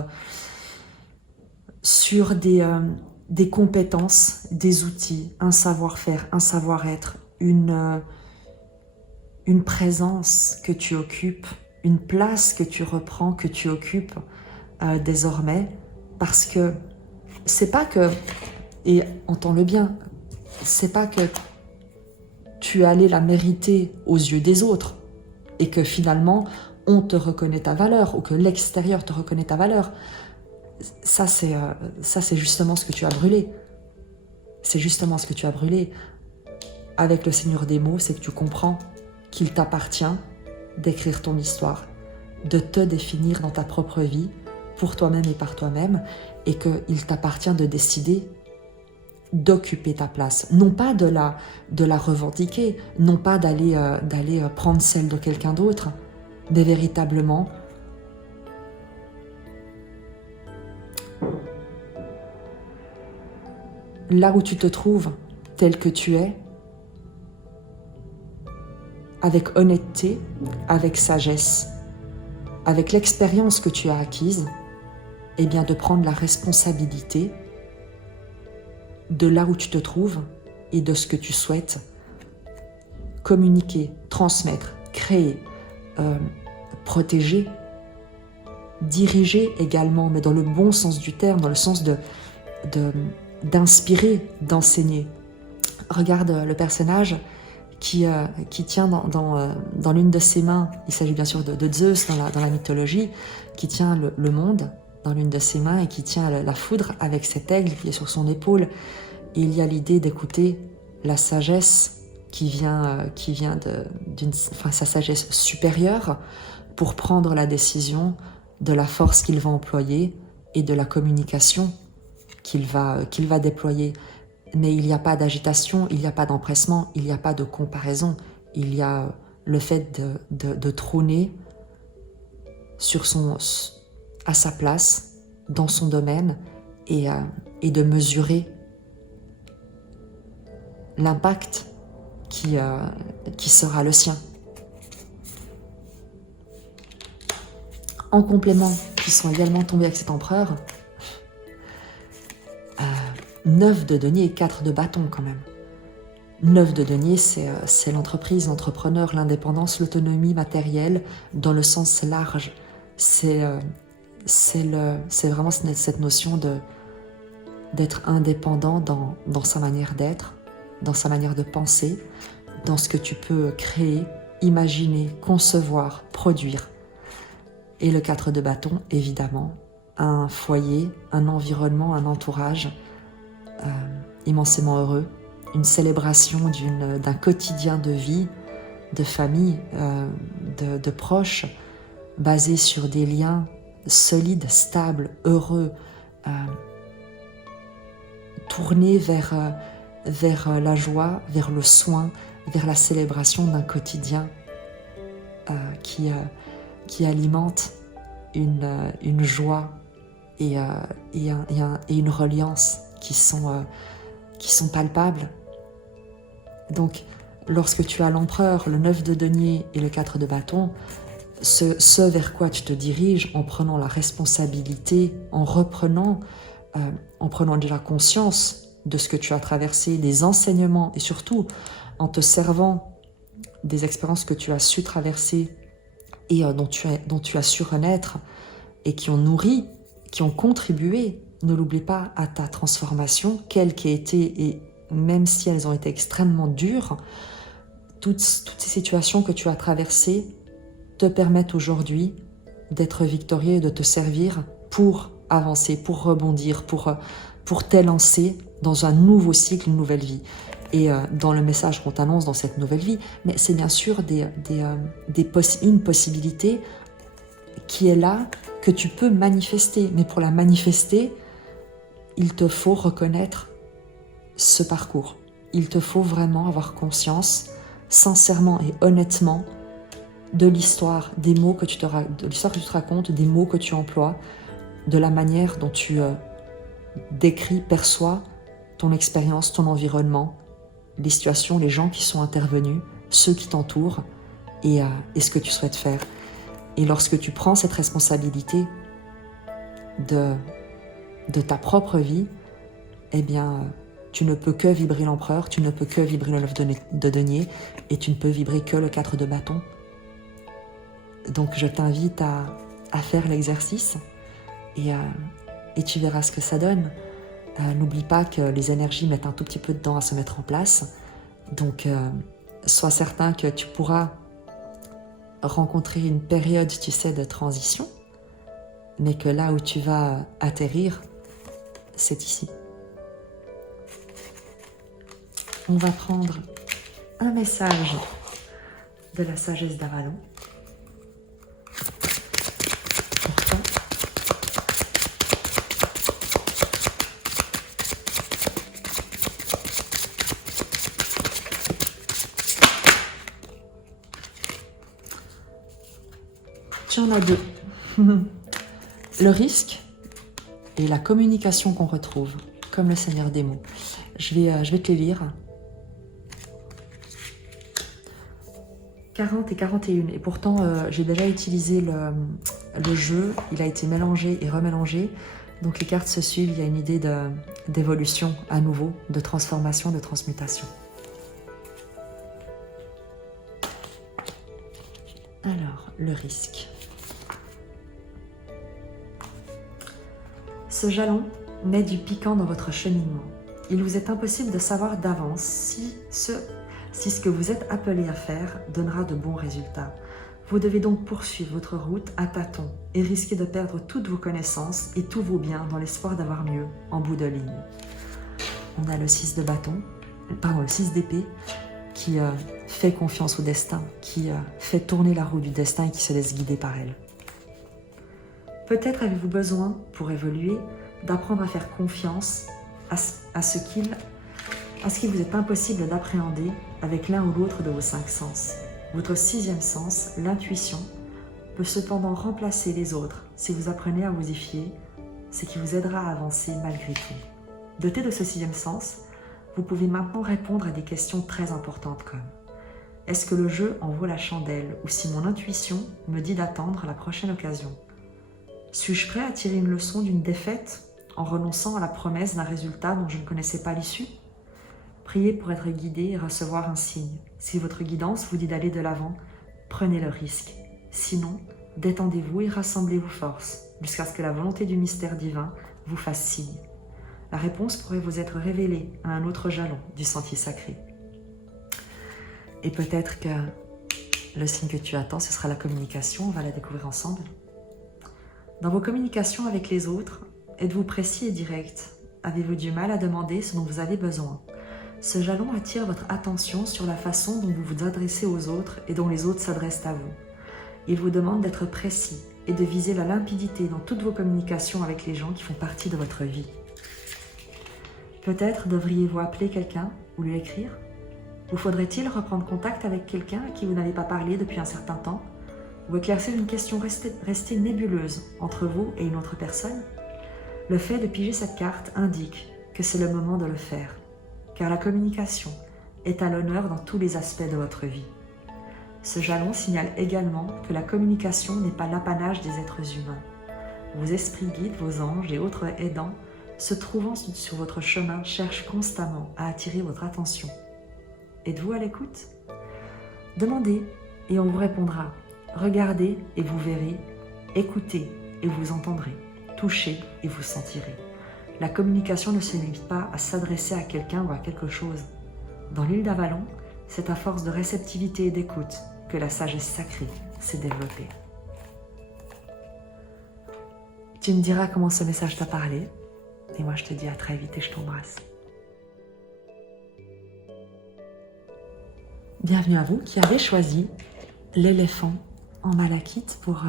des compétences, des outils, un savoir-faire, un savoir-être, une présence que tu occupes, une place que tu reprends, que tu occupes désormais, parce que c'est pas que, et entends-le bien, c'est pas que tu allais la mériter aux yeux des autres et que finalement on te reconnaît ta valeur ou que l'extérieur te reconnaît ta valeur. Ça c'est justement ce que tu as brûlé. C'est justement ce que tu as brûlé. Avec le Seigneur des mots, c'est que tu comprends qu'il t'appartient d'écrire ton histoire, de te définir dans ta propre vie, pour toi-même et par toi-même, et qu'il t'appartient de décider d'occuper ta place, non pas de la revendiquer, non pas d'aller prendre celle de quelqu'un d'autre, mais véritablement là où tu te trouves, tel que tu es, avec honnêteté, avec sagesse, avec l'expérience que tu as acquise, eh bien de prendre la responsabilité de là où tu te trouves et de ce que tu souhaites communiquer, transmettre, créer, protéger, diriger également, mais dans le bon sens du terme, dans le sens d'inspirer, d'enseigner. Regarde le personnage qui tient dans l'une de ses mains, il s'agit bien sûr de Zeus dans la mythologie, qui tient le monde dans l'une de ses mains et qui tient la foudre avec cet aigle qui est sur son épaule. Et il y a l'idée d'écouter la sagesse qui vient sa sagesse supérieure pour prendre la décision de la force qu'il va employer et de la communication qu'il va déployer. Mais il n'y a pas d'agitation, il n'y a pas d'empressement, il n'y a pas de comparaison. Il y a le fait de trôner à sa place, dans son domaine, et de mesurer l'impact qui sera le sien. En complément qui sont également tombés avec cet empereur. 9 de denier et 4 de bâton quand même. 9 de denier, c'est l'entreprise, l'entrepreneur, l'indépendance, l'autonomie matérielle dans le sens large. C'est vraiment cette notion d'être indépendant dans sa manière d'être, dans sa manière de penser, dans ce que tu peux créer, imaginer, concevoir, produire. Et le 4 de bâton, évidemment, un foyer, un environnement, un entourage immensément heureux, une célébration d'un quotidien de vie, de famille, de proches, basé sur des liens solides, stables, heureux, tournés vers la joie, vers le soin, vers la célébration d'un quotidien qui alimente une joie et une reliance qui sont palpables. Donc, lorsque tu as l'empereur, le 9 de denier et le 4 de bâton, ce vers quoi tu te diriges en prenant la responsabilité, en prenant déjà conscience de ce que tu as traversé, des enseignements et surtout en te servant des expériences que tu as su traverser et dont tu as su renaître et qui ont nourri, qui ont contribué, ne l'oublie pas, à ta transformation, quelle qu'ait été, et même si elles ont été extrêmement dures, toutes ces situations que tu as traversées te permettent aujourd'hui d'être victorieux et de te servir pour avancer, pour rebondir, pour t'élancer dans un nouveau cycle, une nouvelle vie. Et dans le message qu'on t'annonce dans cette nouvelle vie, mais c'est bien sûr une possibilité qui est là, que tu peux manifester. Mais pour la manifester, il te faut reconnaître ce parcours. Il te faut vraiment avoir conscience, sincèrement et honnêtement, de l'histoire, des mots de l'histoire que tu te racontes, des mots que tu emploies, de la manière dont tu décris, perçois ton expérience, ton environnement, les situations, les gens qui sont intervenus, ceux qui t'entourent et ce que tu souhaites faire. Et lorsque tu prends cette responsabilité de ta propre vie, eh bien, tu ne peux que vibrer l'empereur, tu ne peux que vibrer le 9 de denier et tu ne peux vibrer que le 4 de bâton. Donc je t'invite à faire l'exercice et tu verras ce que ça donne. N'oublie pas que les énergies mettent un tout petit peu de temps à se mettre en place. Donc sois certain que tu pourras rencontrer une période, tu sais, de transition, mais que là où tu vas atterrir, c'est ici. On va prendre un message de la sagesse d'Avalon. Tu en as deux. Le risque et la communication qu'on retrouve, comme le Seigneur des mots. Je vais te les lire. 40 et 41. Et pourtant, j'ai déjà utilisé le jeu. Il a été mélangé et remélangé. Donc les cartes se suivent. Il y a une idée d'évolution à nouveau, de transformation, de transmutation. Alors, le risque. Ce jalon met du piquant dans votre cheminement. Il vous est impossible de savoir d'avance si ce que vous êtes appelé à faire donnera de bons résultats. Vous devez donc poursuivre votre route à tâtons et risquer de perdre toutes vos connaissances et tous vos biens dans l'espoir d'avoir mieux en bout de ligne. On a le 6 d'épée qui fait confiance au destin, qui fait tourner la roue du destin et qui se laisse guider par elle. Peut-être avez-vous besoin, pour évoluer, d'apprendre à faire confiance à ce qu'il vous est impossible d'appréhender avec l'un ou l'autre de vos 5 sens. Votre 6e sens, l'intuition, peut cependant remplacer les autres si vous apprenez à vous y fier, ce qui vous aidera à avancer malgré tout. Doté de ce 6e sens, vous pouvez maintenant répondre à des questions très importantes comme « Est-ce que le jeu en vaut la chandelle ou si mon intuition me dit d'attendre la prochaine occasion ?» Suis-je prêt à tirer une leçon d'une défaite en renonçant à la promesse d'un résultat dont je ne connaissais pas l'issue? Priez pour être guidé et recevoir un signe. Si votre guidance vous dit d'aller de l'avant, prenez le risque. Sinon, détendez-vous et rassemblez vos forces jusqu'à ce que la volonté du mystère divin vous fasse signe. La réponse pourrait vous être révélée à un autre jalon du sentier sacré. Et peut-être que le signe que tu attends, ce sera la communication, on va la découvrir ensemble. Dans vos communications avec les autres, êtes-vous précis et direct? Avez-vous du mal à demander ce dont vous avez besoin? Ce jalon attire votre attention sur la façon dont vous vous adressez aux autres et dont les autres s'adressent à vous. Il vous demande d'être précis et de viser la limpidité dans toutes vos communications avec les gens qui font partie de votre vie. Peut-être devriez-vous appeler quelqu'un ou lui écrire? Vous faudrait-il reprendre contact avec quelqu'un à qui vous n'avez pas parlé depuis un certain temps? Ou éclaircir une question restée nébuleuse entre vous et une autre personne? Le fait de piger cette carte indique que c'est le moment de le faire, car la communication est à l'honneur dans tous les aspects de votre vie. Ce jalon signale également que la communication n'est pas l'apanage des êtres humains. Vos esprits guides, vos anges et autres aidants se trouvant sur votre chemin cherchent constamment à attirer votre attention. Êtes-vous à l'écoute? Demandez et on vous répondra. Regardez et vous verrez. Écoutez et vous entendrez. Touchez et vous sentirez. La communication ne se limite pas à s'adresser à quelqu'un ou à quelque chose. Dans l'île d'Avalon, c'est à force de réceptivité et d'écoute que la sagesse sacrée s'est développée. Tu me diras comment ce message t'a parlé. Et moi, je te dis à très vite et je t'embrasse. Bienvenue à vous qui avez choisi l'éléphant en malachite pour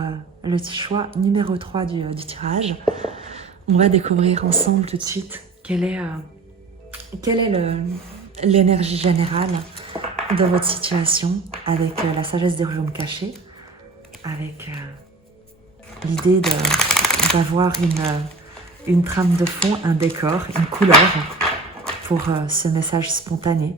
le choix numéro 3 du tirage. On va découvrir ensemble tout de suite quelle est l'énergie générale de votre situation avec la sagesse des royaumes cachés, avec l'idée d'avoir une trame de fond, un décor, une couleur pour ce message spontané.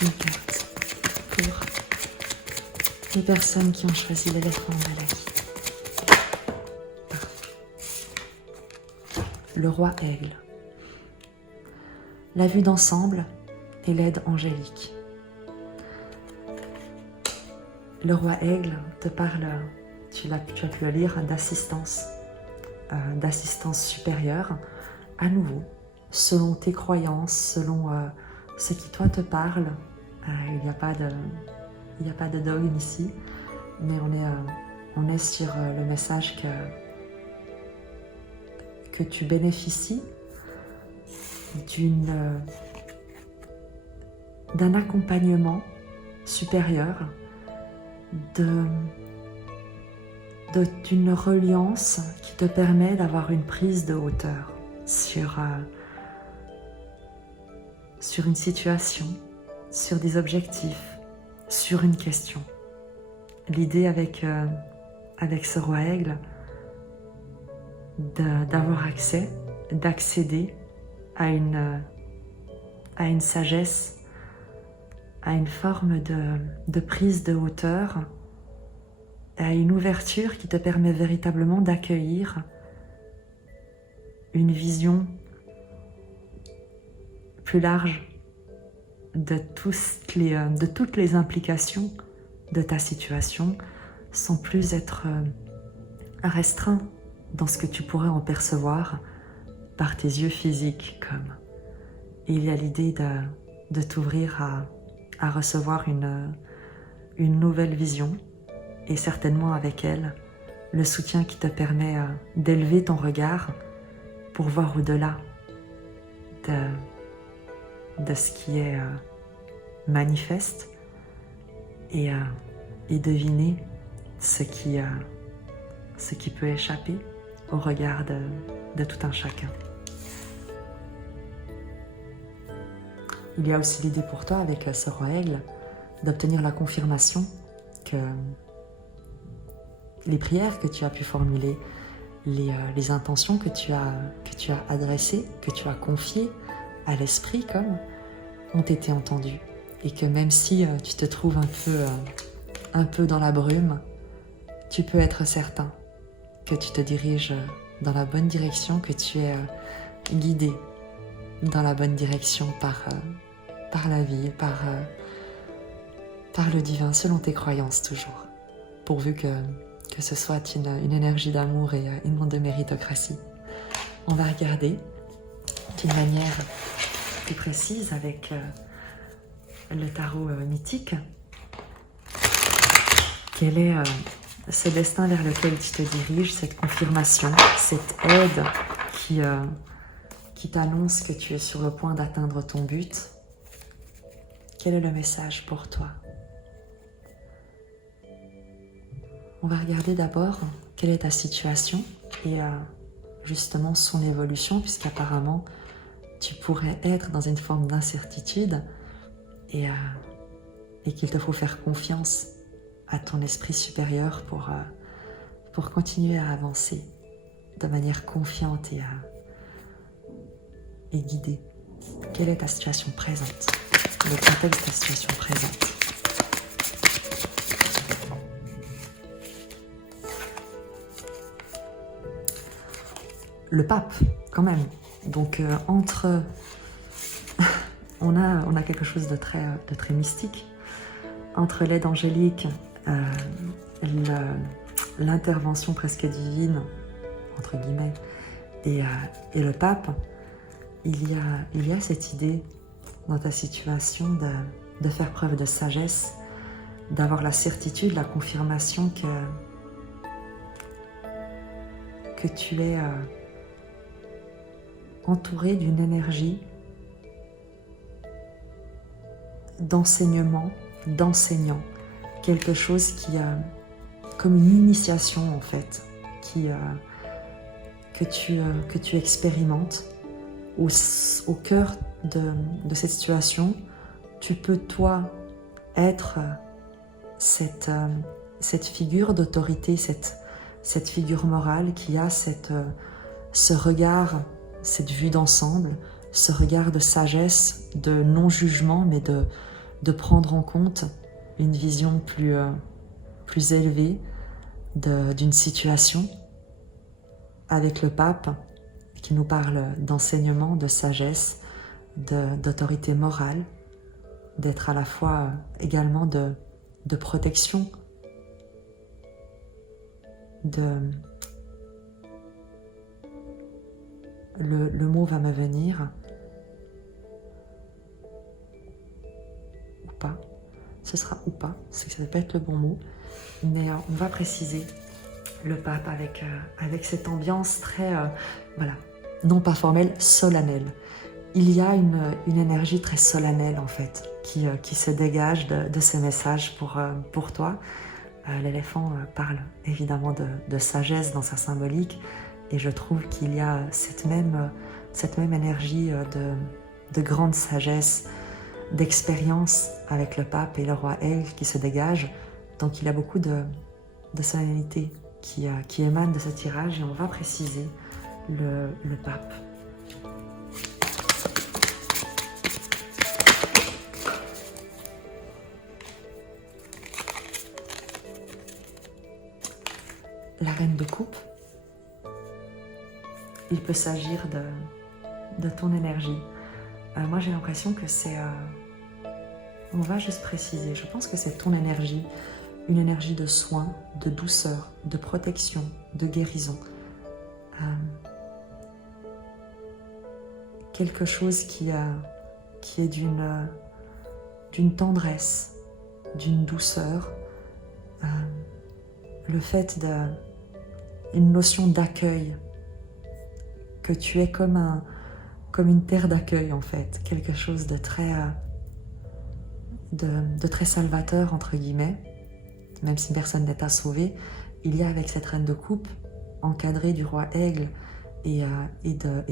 Une carte pour les personnes qui ont choisi l'éléphant en malachite. Le roi aigle. La vue d'ensemble et l'aide angélique. Le roi aigle te parle, tu as pu le lire, d'assistance supérieure, à nouveau, selon tes croyances, selon ce qui toi te parle. Il n'y a pas de dogme ici, mais on est sur le message que tu bénéficies d'un accompagnement supérieur, d'une reliance qui te permet d'avoir une prise de hauteur sur une situation, sur des objectifs, sur une question. L'idée avec ce roi aigle, d'avoir accès, d'accéder à une sagesse, à une forme de prise de hauteur, à une ouverture qui te permet véritablement d'accueillir une vision plus large de toutes les implications de ta situation, sans plus être restreint dans ce que tu pourrais en percevoir par tes yeux physiques. Comme il y a l'idée de t'ouvrir à recevoir une nouvelle vision, et certainement avec elle le soutien qui te permet d'élever ton regard pour voir au-delà de ce qui est manifeste et deviner ce qui peut échapper au regard de tout un chacun. Il y a aussi l'idée pour toi avec ce roi aigle d'obtenir la confirmation que les prières que tu as pu formuler, les intentions que tu as adressées, que tu as confiées à l'esprit, comme ont été entendues et que même si tu te trouves un peu dans la brume, tu peux être certain que tu te diriges dans la bonne direction, que tu es guidé dans la bonne direction par la vie, par le divin, selon tes croyances toujours. Pourvu que ce soit une énergie d'amour et non de méritocratie. On va regarder d'une manière plus précise avec le tarot mythique. Quel est ce destin vers lequel tu te diriges, cette confirmation, cette aide qui t'annonce que tu es sur le point d'atteindre ton but? Quel est le message pour toi? On va regarder d'abord quelle est ta situation et justement son évolution, puisqu'apparemment tu pourrais être dans une forme d'incertitude et qu'il te faut faire confiance à ton esprit supérieur pour continuer à avancer de manière confiante et guidée. Quelle est ta situation présente? Le contexte de ta situation présente. Le pape, quand même. Donc entre... on a quelque chose de très mystique. Entre l'aide angélique, l'intervention presque divine, entre guillemets, et le pape, il y a cette idée dans ta situation de faire preuve de sagesse, d'avoir la certitude, la confirmation que tu es entouré d'une énergie d'enseignement, d'enseignant, quelque chose qui a comme une initiation en fait, que tu expérimentes au cœur de cette situation. Tu peux toi être cette figure d'autorité, cette figure morale qui a ce regard, cette vue d'ensemble, ce regard de sagesse, de non-jugement, mais de prendre en compte une vision plus élevée d'une situation, avec le pape qui nous parle d'enseignement, de sagesse, d'autorité morale, d'être à la fois également de protection, le mot va me venir, ou pas, ce sera ou pas, ça peut être le bon mot, mais on va préciser le pape avec cette ambiance très, voilà, non pas formelle, solennelle. Il y a une énergie très solennelle en fait, qui se dégage de ces messages pour toi. L'éléphant parle évidemment de sagesse dans sa symbolique, et je trouve qu'il y a cette même énergie de grande sagesse, d'expérience avec le pape et le roi Aigle qui se dégage. Donc il y a beaucoup de solennité qui émane de ce tirage, et on va préciser le pape. La reine de coupe, il peut s'agir de ton énergie. Moi j'ai l'impression que c'est... on va juste préciser, je pense que c'est ton énergie, une énergie de soin, de douceur, de protection, de guérison. Quelque chose qui est d'une tendresse, d'une douceur, le fait une notion d'accueil, que tu es comme une terre d'accueil en fait, quelque chose de très salvateur entre guillemets, même si personne n'est à sauver. Il y a avec cette reine de coupe, encadrée du roi Aigle et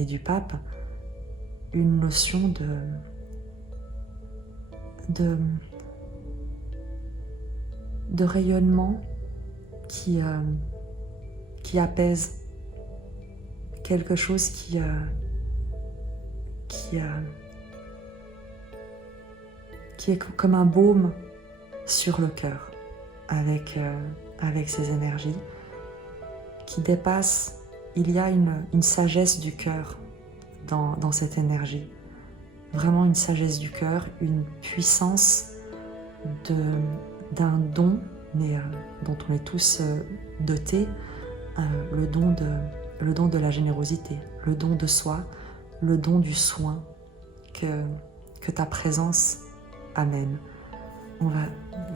du pape, une notion de rayonnement qui apaise, quelque chose qui est comme un baume sur le cœur, avec ces énergies qui dépassent. Il y a une sagesse du cœur dans cette énergie, vraiment une sagesse du cœur, une puissance d'un don, mais dont on est tous dotés, le don de la générosité, le don de soi, le don du soin que ta présence amène. On va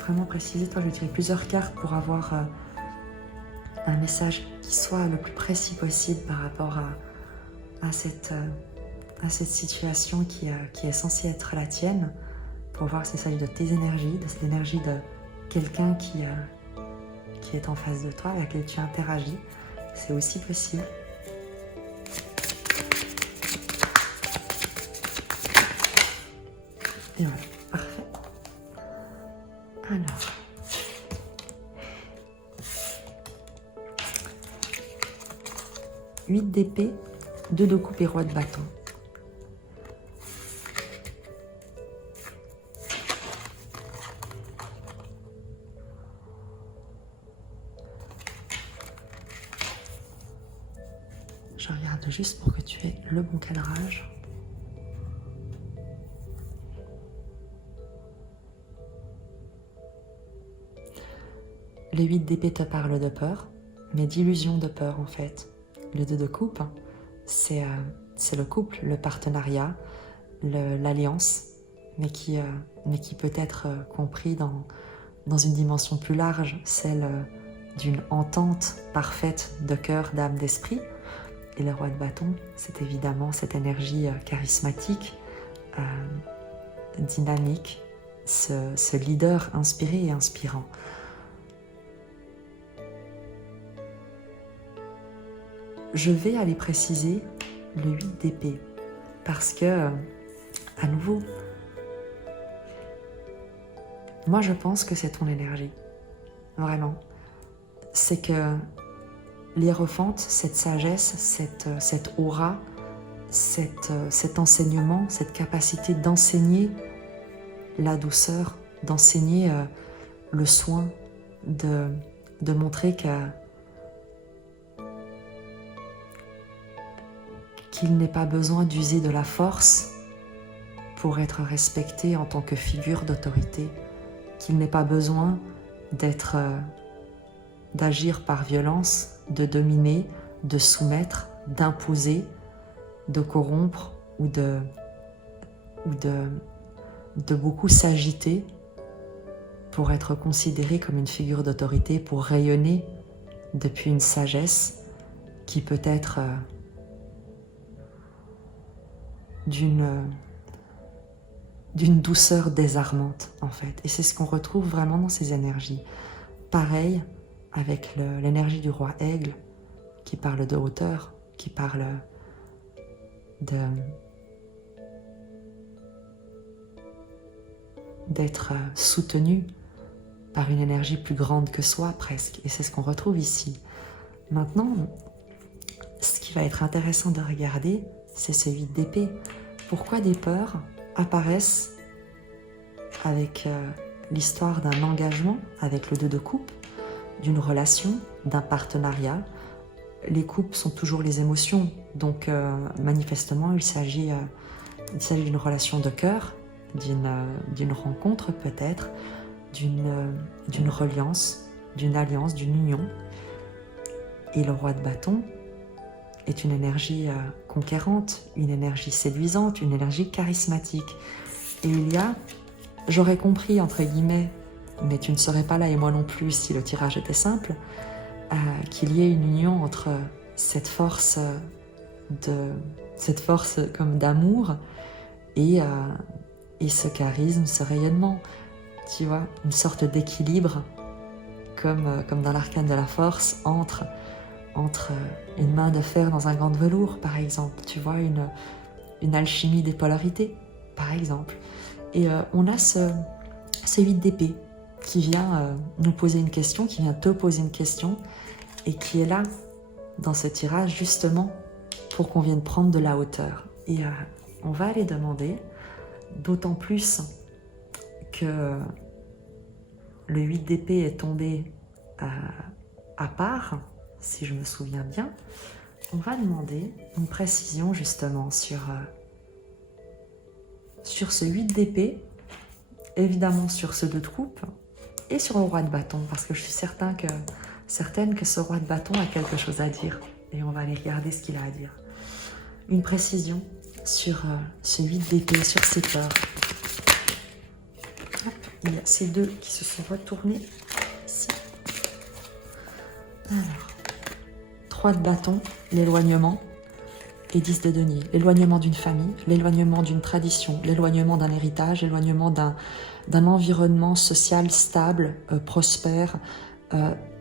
vraiment préciser, toi je vais tirer plusieurs cartes pour avoir un message qui soit le plus précis possible par rapport à cette situation qui est censée être la tienne, pour voir s'il s'agit de tes énergies, de cette énergie de quelqu'un qui est en face de toi, avec lequel tu interagis. C'est aussi possible. Et voilà, parfait. Alors, huit d'épée, 2 de coupe et roi de bâton. Je regarde juste pour que tu aies le bon cadrage. Le 8 d'épée te parle de peur, mais d'illusion de peur en fait. Le 2 de coupe, c'est le couple, le partenariat, l'alliance, mais qui peut être compris dans une dimension plus large, celle d'une entente parfaite de cœur, d'âme, d'esprit. Et le roi de bâton, c'est évidemment cette énergie charismatique, dynamique, ce leader inspiré et inspirant. Je vais aller préciser le 8 d'épée parce que, à nouveau, moi je pense que c'est ton énergie, vraiment. C'est que l'hiérophante, cette sagesse, cette aura, cet enseignement, cette capacité d'enseigner la douceur, d'enseigner le soin, de montrer qu'il n'est pas besoin d'user de la force pour être respecté en tant que figure d'autorité, qu'il n'est pas besoin d'agir par violence, de dominer, de soumettre, d'imposer, de corrompre ou de beaucoup s'agiter pour être considéré comme une figure d'autorité, pour rayonner depuis une sagesse qui peut être d'une douceur désarmante en fait. Et c'est ce qu'on retrouve vraiment dans ces énergies. Pareil avec l'énergie du roi aigle qui parle de hauteur, qui parle d'être soutenu par une énergie plus grande que soi presque. Et c'est ce qu'on retrouve ici. Maintenant, ce qui va être intéressant de regarder, c'est ces 8 d'épée. Pourquoi des peurs apparaissent avec l'histoire d'un engagement, avec le 2 de coupe, d'une relation, d'un partenariat. Les coupes sont toujours les émotions, donc manifestement il s'agit d'une relation de cœur, d'une rencontre peut-être, d'une reliance, d'une alliance, d'une union. Et le roi de bâton est une énergie conquérante, une énergie séduisante, une énergie charismatique. Et il y a, j'aurais compris entre guillemets, mais tu ne serais pas là et moi non plus si le tirage était simple, qu'il y ait une union entre cette force comme d'amour et ce charisme, ce rayonnement, tu vois, une sorte d'équilibre comme dans l'arcane de la force entre une main de fer dans un gant de velours par exemple, tu vois, une alchimie des polarités par exemple. Et on a ce 8 d'épée qui vient nous poser une question, qui vient te poser une question et qui est là dans ce tirage justement pour qu'on vienne prendre de la hauteur. Et on va aller demander, d'autant plus que le 8 d'épée est tombé à part, si je me souviens bien, on va demander une précision justement sur ce 8 d'épée, évidemment sur ce 2 de coupe et sur le roi de bâton, parce que je suis certaine que ce roi de bâton a quelque chose à dire et on va aller regarder ce qu'il a à dire. Une précision sur ce 8 d'épée, sur ses peurs. Hop, il y a ces 2 qui se sont retournés ici. Alors, 3 de bâton, l'éloignement, et 10 de denier. L'éloignement d'une famille, l'éloignement d'une tradition, l'éloignement d'un héritage, l'éloignement d'un environnement social stable, prospère.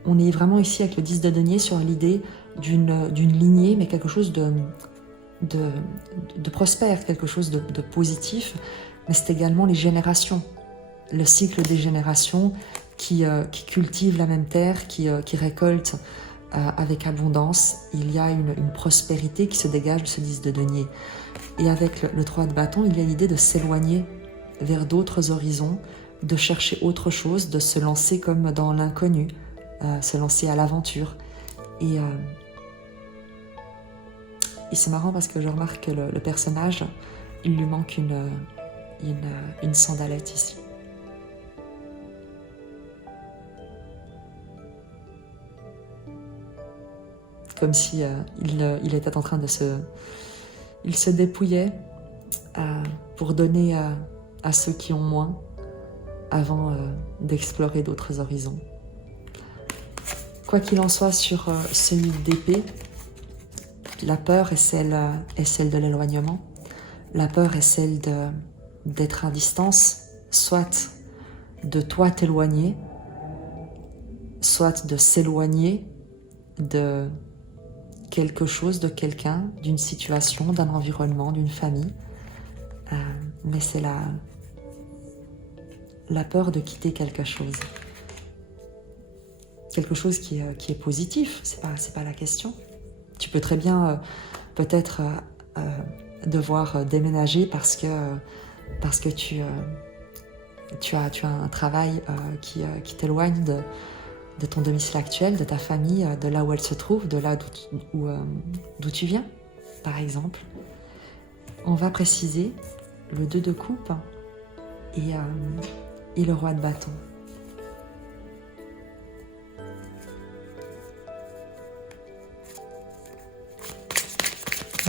On est vraiment ici avec le 10 de denier sur l'idée d'une lignée, mais quelque chose de prospère, quelque chose de positif. Mais c'est également les générations, le cycle des générations qui cultivent la même terre, qui récoltent avec abondance. Il y a une prospérité qui se dégage de ce 10 de denier. Et avec le 3 de bâton, il y a l'idée de s'éloigner vers d'autres horizons, de chercher autre chose, de se lancer comme dans l'inconnu, se lancer à l'aventure. Et c'est marrant parce que je remarque que le personnage, il lui manque une sandalette ici. Comme si il était en train de il se dépouillait pour donner à ceux qui ont moins avant d'explorer d'autres horizons. Quoi qu'il en soit, sur ce 8 d'épée, la peur est celle de l'éloignement. La peur est celle d'être à distance, soit de toi t'éloigner, soit de s'éloigner de quelque chose, de quelqu'un, d'une situation, d'un environnement, d'une famille. Mais c'est la peur de quitter quelque chose. Quelque chose qui est positif, c'est pas la question. Tu peux très bien peut-être devoir déménager parce que tu as un travail qui t'éloigne de ton domicile actuel, de ta famille, de là où elle se trouve, de là d'où tu viens, par exemple. On va préciser le 2 de coupe et le roi de bâton.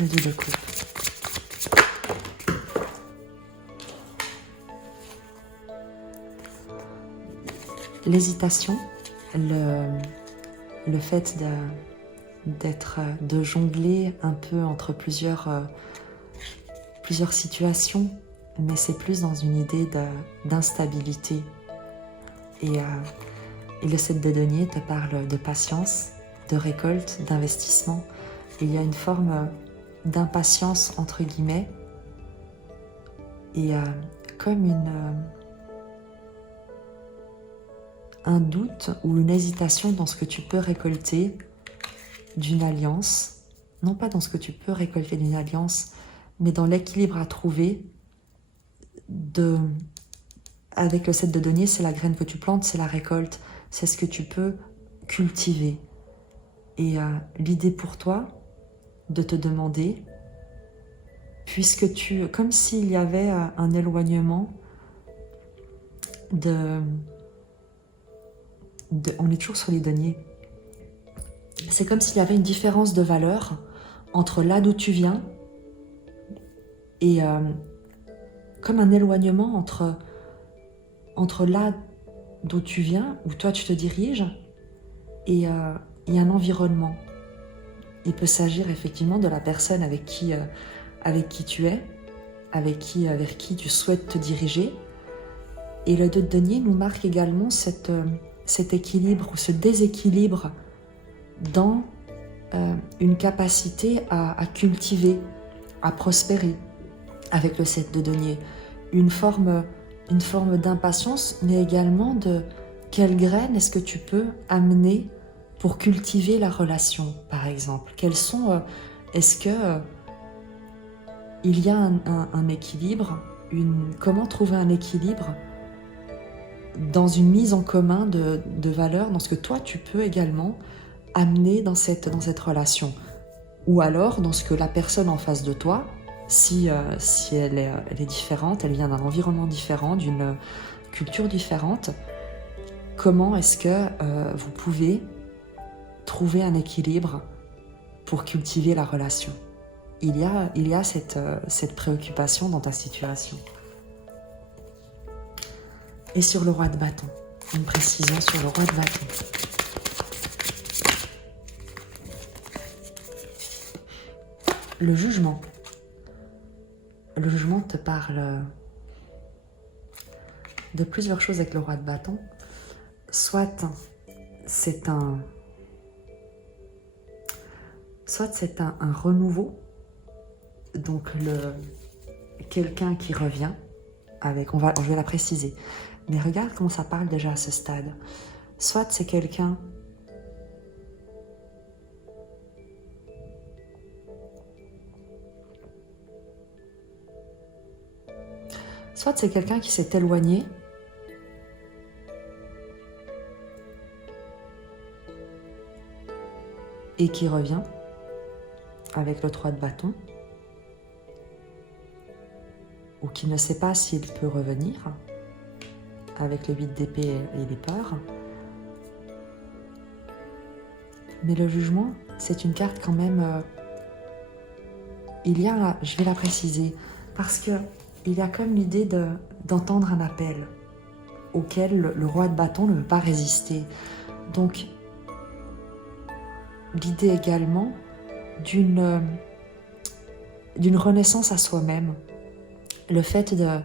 Le 2 de coupe. L'hésitation, le fait de jongler un peu entre plusieurs situations, mais c'est plus dans une idée d'instabilité. Et le 7 de denier te parle de patience, de récolte, d'investissement. Il y a une forme d'impatience entre guillemets et comme un doute ou une hésitation dans ce que tu peux récolter d'une alliance, non pas dans ce que tu peux récolter d'une alliance, mais dans l'équilibre à trouver avec le 7 de denier, c'est la graine que tu plantes, c'est la récolte, c'est ce que tu peux cultiver. Et l'idée pour toi de te demander, puisque comme s'il y avait un éloignement on est toujours sur les deniers. C'est comme s'il y avait une différence de valeur entre là d'où tu viens et comme un éloignement entre là d'où tu viens, où toi tu te diriges, et un environnement. Il peut s'agir effectivement de la personne avec qui tu es, vers qui tu souhaites te diriger. Et le 2 de denier nous marque également cet équilibre ou ce déséquilibre dans une capacité à cultiver, à prospérer avec le 7 de denier. Une forme d'impatience, mais également de quelles graines est-ce que tu peux amener pour cultiver la relation, par exemple. Est-ce que il y a un équilibre, comment trouver un équilibre dans une mise en commun de valeurs, dans ce que toi tu peux également amener dans cette relation. Ou alors dans ce que la personne en face de toi, si elle est différente, elle vient d'un environnement différent, d'une culture différente, comment est-ce que vous pouvez trouver un équilibre pour cultiver la relation. Il y a cette préoccupation dans ta situation. Et sur le roi de bâton, une précision sur le roi de bâton. Le jugement. Le jugement te parle de plusieurs choses avec le roi de bâton. Soit c'est un renouveau, donc quelqu'un qui revient avec, je vais la préciser, mais regarde comment ça parle déjà à ce stade. Soit c'est quelqu'un qui s'est éloigné et qui revient avec le 3 de bâton, ou qui ne sait pas s'il peut revenir avec le 8 d'épée et les peurs. Mais le jugement, c'est une carte quand même... je vais la préciser, parce que il y a comme l'idée d'entendre un appel auquel le roi de bâton ne veut pas résister. Donc, l'idée également d'une renaissance à soi-même. Le fait de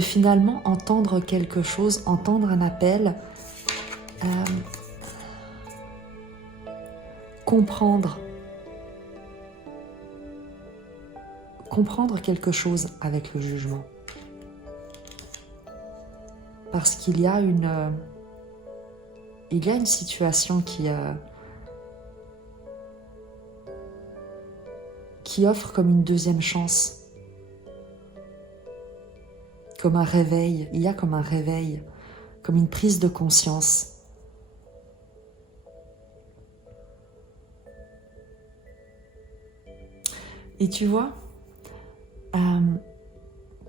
finalement entendre quelque chose, entendre un appel, comprendre quelque chose avec le jugement. Parce qu'il y a une situation qui offre comme une deuxième chance, comme un réveil. Il y a comme un réveil, comme une prise de conscience. Et tu vois,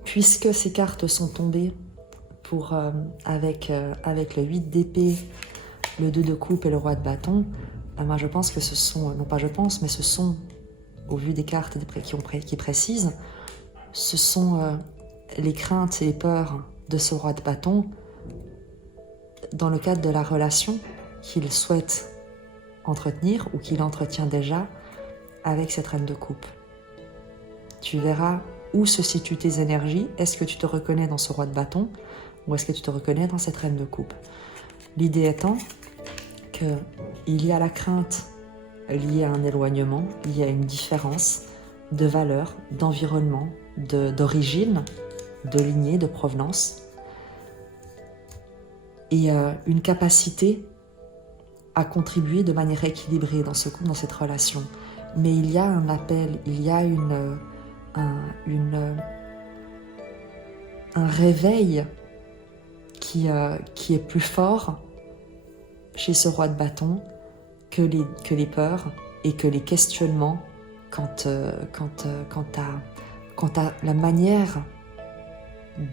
puisque ces cartes sont tombées avec le 8 d'épée, le 2 de coupe et le roi de bâton, moi je pense que ce sont, non pas je pense, mais ce sont, au vu des cartes qui précisent, ce sont les craintes et les peurs de ce roi de bâton dans le cadre de la relation qu'il souhaite entretenir ou qu'il entretient déjà avec cette reine de coupe. Tu verras où se situent tes énergies. Est-ce que tu te reconnais dans ce roi de bâton ou est-ce que tu te reconnais dans cette reine de coupe? L'idée étant qu'il y a la crainte liée à un éloignement, liée à une différence de valeur, d'environnement, d'origine, de lignée, de provenance, et une capacité à contribuer de manière équilibrée dans ce couple, dans cette relation. Mais il y a un appel, il y a un réveil qui est plus fort chez ce roi de bâton que les peurs et que les questionnements quant à la manière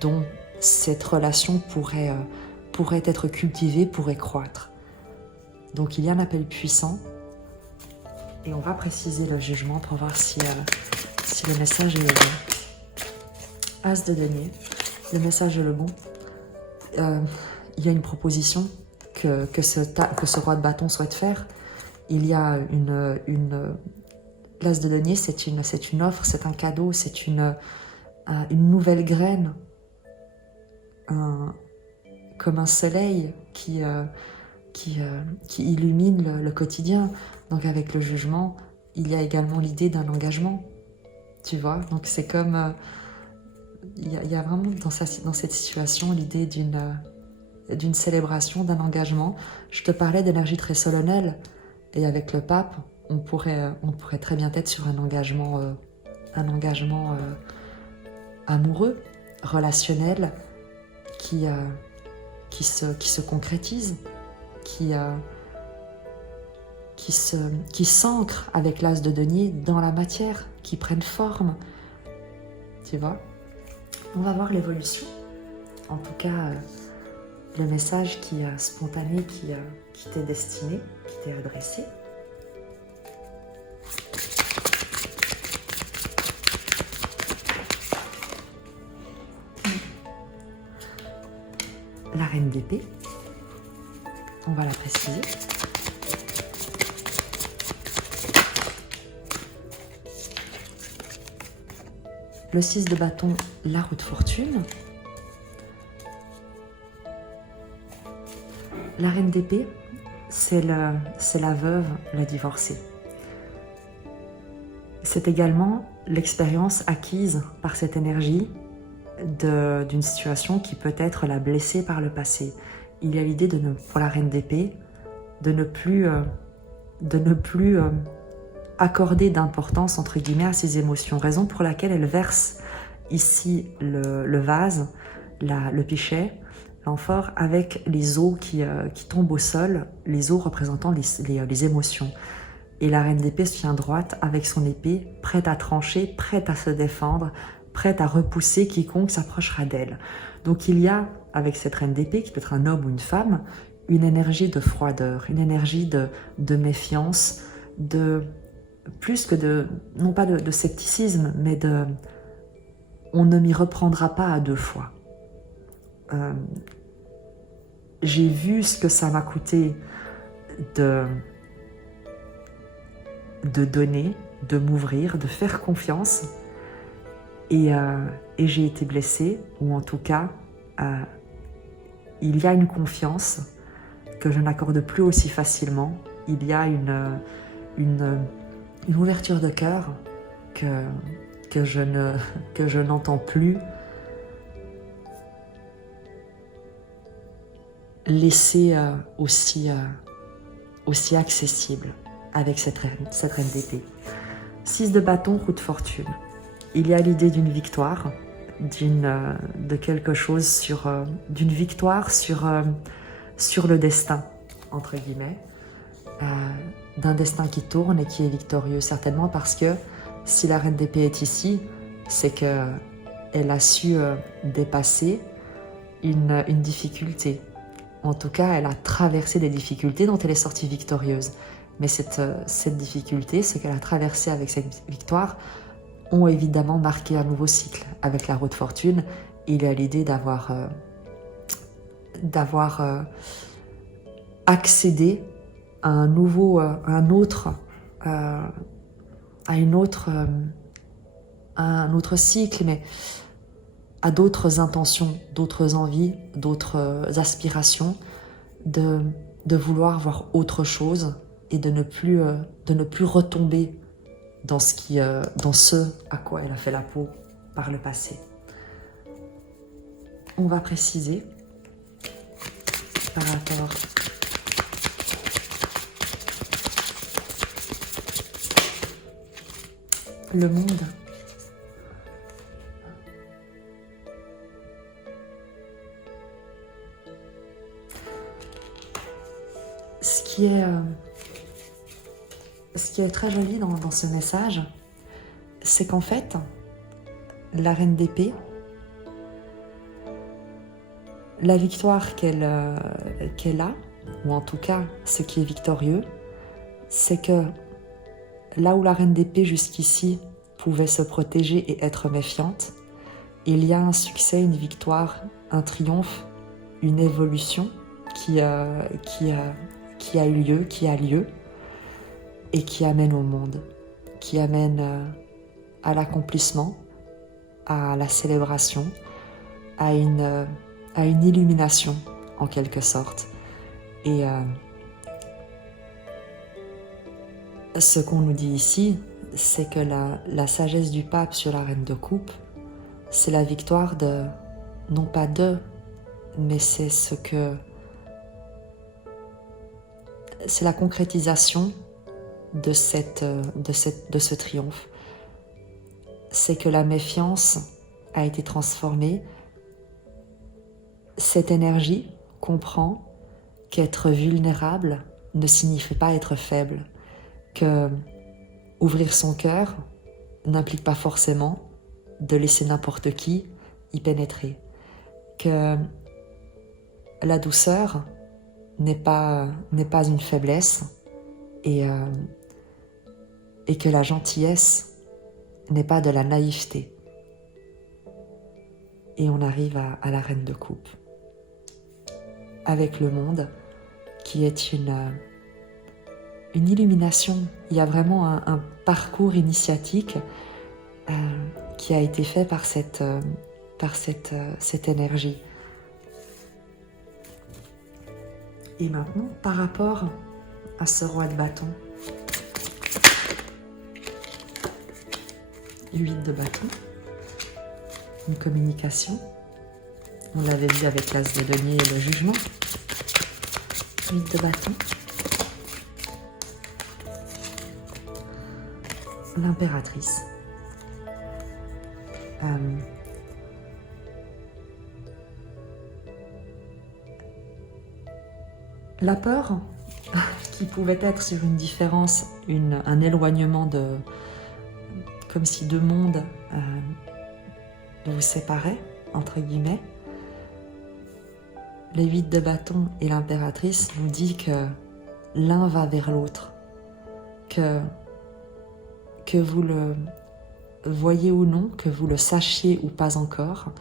dont cette relation pourrait être cultivée, pourrait croître. Donc il y a un appel puissant et on va préciser le jugement pour voir si le message est le bon. As de denier, le message est le bon. Il y a une proposition que ce roi de bâton souhaite faire. Il y a l'as de denier, c'est une offre, c'est un cadeau, c'est une nouvelle graine, comme un soleil qui illumine le quotidien. Donc avec le jugement, il y a également l'idée d'un engagement, tu vois. Donc c'est comme il y a vraiment dans cette situation l'idée d'une célébration, d'un engagement. Je te parlais d'énergie très solennelle, et avec le pape, on pourrait très bien être sur un engagement amoureux, relationnel, qui se concrétisent, qui s'ancrent avec l'as de denier dans la matière, qui prennent forme. Tu vois? On va voir l'évolution. En tout cas, le message qui est spontané, qui t'est destiné, qui t'est adressé. La reine d'épée, on va la préciser. Le 6 de bâton, la roue de fortune. La reine d'épée, c'est la veuve, la divorcée. C'est également l'expérience acquise par cette énergie d'une situation qui peut-être l'a blessée par le passé. Il y a l'idée pour la reine d'épée de ne plus accorder d'importance entre guillemets à ses émotions, raison pour laquelle elle verse ici le vase, le pichet, l'amphore, avec les os qui tombent au sol, les os représentant les émotions. Et la reine d'épée se tient droite avec son épée, prête à trancher, prête à se défendre, prête à repousser quiconque s'approchera d'elle. Donc il y a, avec cette reine d'épée, qui peut être un homme ou une femme, une énergie de froideur, une énergie de méfiance, plus que non pas de scepticisme, mais on ne m'y reprendra pas à deux fois. J'ai vu ce que ça m'a coûté de donner, de m'ouvrir, de faire confiance, et j'ai été blessée, ou en tout cas, il y a une confiance que je n'accorde plus aussi facilement. Il y a une ouverture de cœur que je n'entends plus laisser aussi accessible avec cette reine d'épée. 6 de bâton, roue de fortune. Il y a l'idée d'une victoire, de quelque chose d'une victoire sur le destin, entre guillemets, d'un destin qui tourne et qui est victorieux, certainement parce que si la reine d'épée est ici, c'est qu'elle a su dépasser une difficulté. En tout cas, elle a traversé des difficultés dont elle est sortie victorieuse. Mais cette difficulté, ce qu'elle a traversé avec cette victoire, ont évidemment marqué un nouveau cycle. Avec la roue de fortune, il y a l'idée d'avoir accédé à un autre cycle, mais à d'autres intentions, d'autres envies, d'autres aspirations, de vouloir voir autre chose et de ne plus retomber dans ce à quoi elle a fait la peau par le passé. On va préciser par rapport le monde. Ce qui est très joli dans ce message, c'est qu'en fait, la reine d'épée, la victoire qu'elle a, ou en tout cas ce qui est victorieux, c'est que là où la reine d'épée jusqu'ici pouvait se protéger et être méfiante, il y a un succès, une victoire, un triomphe, une évolution qui a eu lieu, qui a lieu et qui amène au monde, qui amène à l'accomplissement, à la célébration, à une illumination en quelque sorte. Et ce qu'on nous dit ici, c'est que la sagesse du pape sur la reine de coupe, c'est la victoire non pas mais c'est la concrétisation de ce triomphe. C'est que la méfiance a été transformée cette énergie comprend qu'être vulnérable ne signifie pas être faible, que ouvrir son cœur n'implique pas forcément de laisser n'importe qui y pénétrer, que la douceur n'est pas une faiblesse et que la gentillesse n'est pas de la naïveté. Et on arrive à la reine de coupe, avec le monde qui est une illumination. Il y a vraiment un parcours initiatique qui a été fait par cette énergie. Et maintenant, par rapport à ce roi de bâton, 8 de bâton, une communication. On l'avait vu avec l'as de denier et le jugement. 8 de bâton. L'impératrice. La peur, qui pouvait être sur une différence, un éloignement comme si deux mondes vous séparaient, entre guillemets. Les 8 de bâton et l'impératrice nous dit que l'un va vers l'autre, que vous le voyez ou non, que vous le sachiez ou pas encore,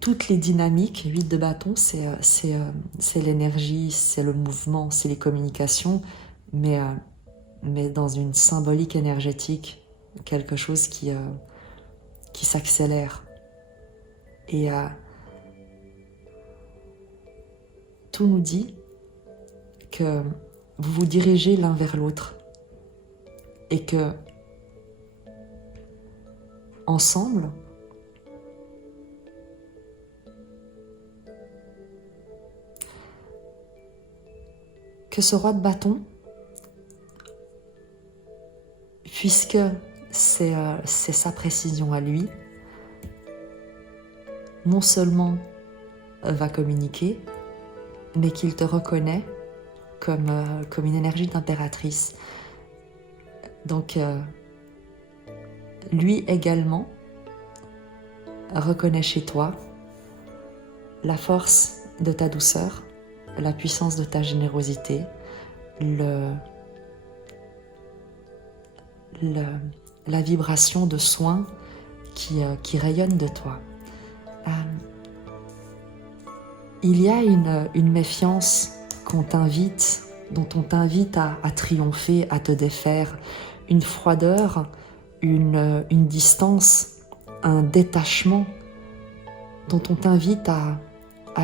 toutes les dynamiques, 8 de bâton, c'est l'énergie, c'est le mouvement, c'est les communications, mais dans une symbolique énergétique, quelque chose qui s'accélère. Et tout nous dit que vous vous dirigez l'un vers l'autre et que ensemble, que ce roi de bâton, puisque c'est sa précision à lui, non seulement va communiquer, mais qu'il te reconnaît comme une énergie d'impératrice. Donc, lui également reconnaît chez toi la force de ta douceur, la puissance de ta générosité, la vibration de soin qui rayonne de toi. Il y a une méfiance dont on t'invite à triompher, à te défaire, une froideur, une distance, un détachement dont on t'invite à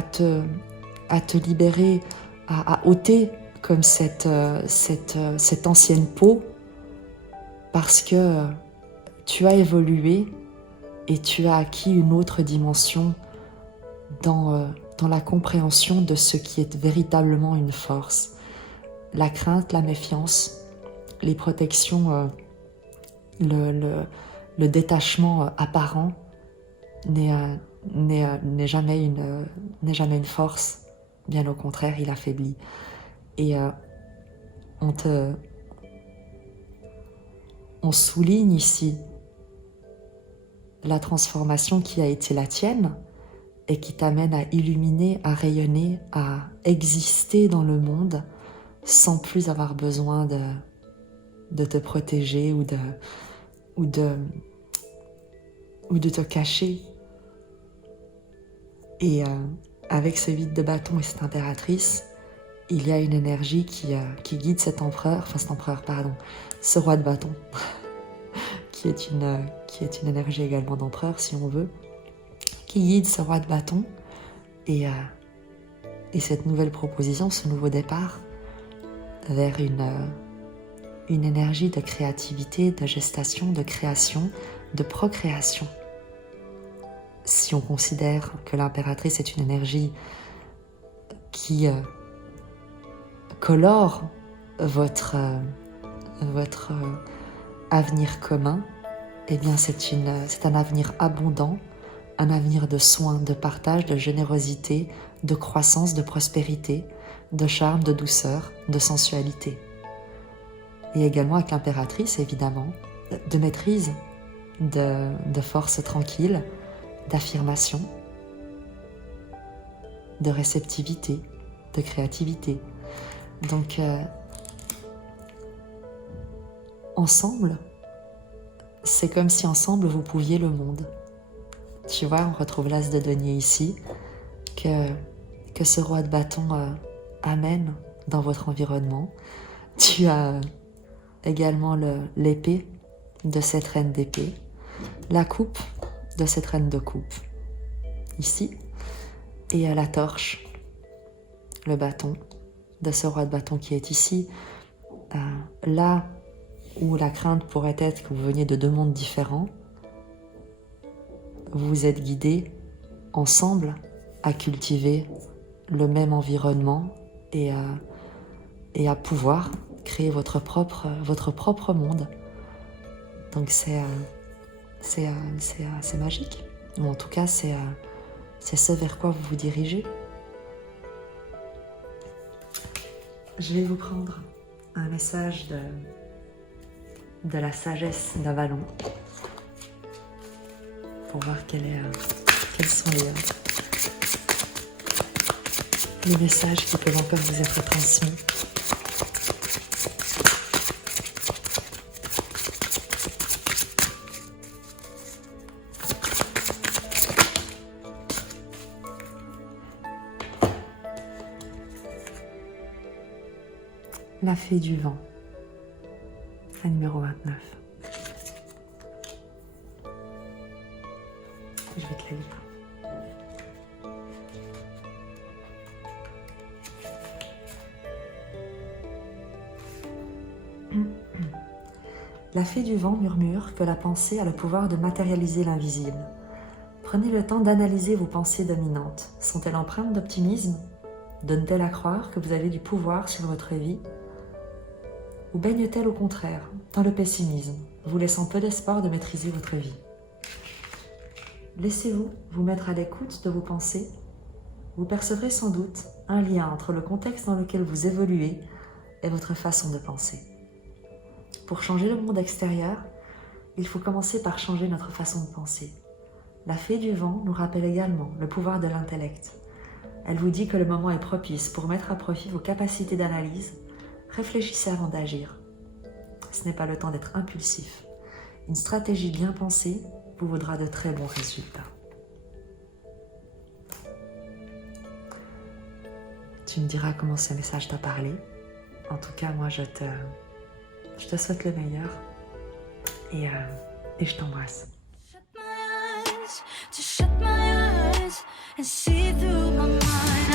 te libérer, à ôter comme cette ancienne peau, parce que tu as évolué et tu as acquis une autre dimension dans la compréhension de ce qui est véritablement une force. La crainte, la méfiance, les protections, le détachement apparent n'est jamais une force. Bien au contraire, il affaiblit. Et on souligne ici la transformation qui a été la tienne et qui t'amène à illuminer, à rayonner, à exister dans le monde sans plus avoir besoin de te protéger ou de te cacher. Et avec ce 8 de bâton et cette impératrice, il y a une énergie qui guide ce roi de bâton, qui est une énergie également d'empereur, si on veut, qui guide ce roi de bâton et cette nouvelle proposition, ce nouveau départ vers une énergie de créativité, de gestation, de création, de procréation. Si on considère que l'impératrice est une énergie qui colore votre avenir commun, eh bien c'est un avenir abondant, un avenir de soins, de partage, de générosité, de croissance, de prospérité, de charme, de douceur, de sensualité. Et également avec l'impératrice, évidemment, de maîtrise, de force tranquille, d'affirmation, de réceptivité, de créativité. Donc, ensemble, c'est comme si ensemble vous pouviez le monde. Tu vois, on retrouve l'as de denier ici, que ce roi de bâton amène dans votre environnement. Tu as également l'épée de cette reine d'épée, la coupe de cette reine de coupe, ici, et la torche, le bâton de ce roi de bâton qui est ici, là où la crainte pourrait être que vous veniez de deux mondes différents, vous vous êtes guidés ensemble à cultiver le même environnement et à pouvoir créer votre propre monde. Donc c'est magique. Ou en tout cas, c'est ce vers quoi vous vous dirigez. Je vais vous prendre un message de la sagesse d'Avalon pour voir quels sont les messages qui peuvent encore vous être transmis. La fée du vent, la numéro 29. Je vais te la lire. La fée du vent murmure que la pensée a le pouvoir de matérialiser l'invisible. Prenez le temps d'analyser vos pensées dominantes. Sont-elles empreintes d'optimisme? Donnent-elles à croire que vous avez du pouvoir sur votre vie? Ou baigne-t-elle au contraire dans le pessimisme, vous laissant peu d'espoir de maîtriser votre vie? Laissez-vous vous mettre à l'écoute de vos pensées. Vous percevrez sans doute un lien entre le contexte dans lequel vous évoluez et votre façon de penser. Pour changer le monde extérieur, il faut commencer par changer notre façon de penser. La fée du vent nous rappelle également le pouvoir de l'intellect. Elle vous dit que le moment est propice pour mettre à profit vos capacités d'analyse. Réfléchissez avant d'agir. Ce n'est pas le temps d'être impulsif. Une stratégie bien pensée vous vaudra de très bons résultats. Tu me diras comment ce message t'a parlé. En tout cas, moi, je te souhaite le meilleur et je t'embrasse. To shut my eyes and see through my mind.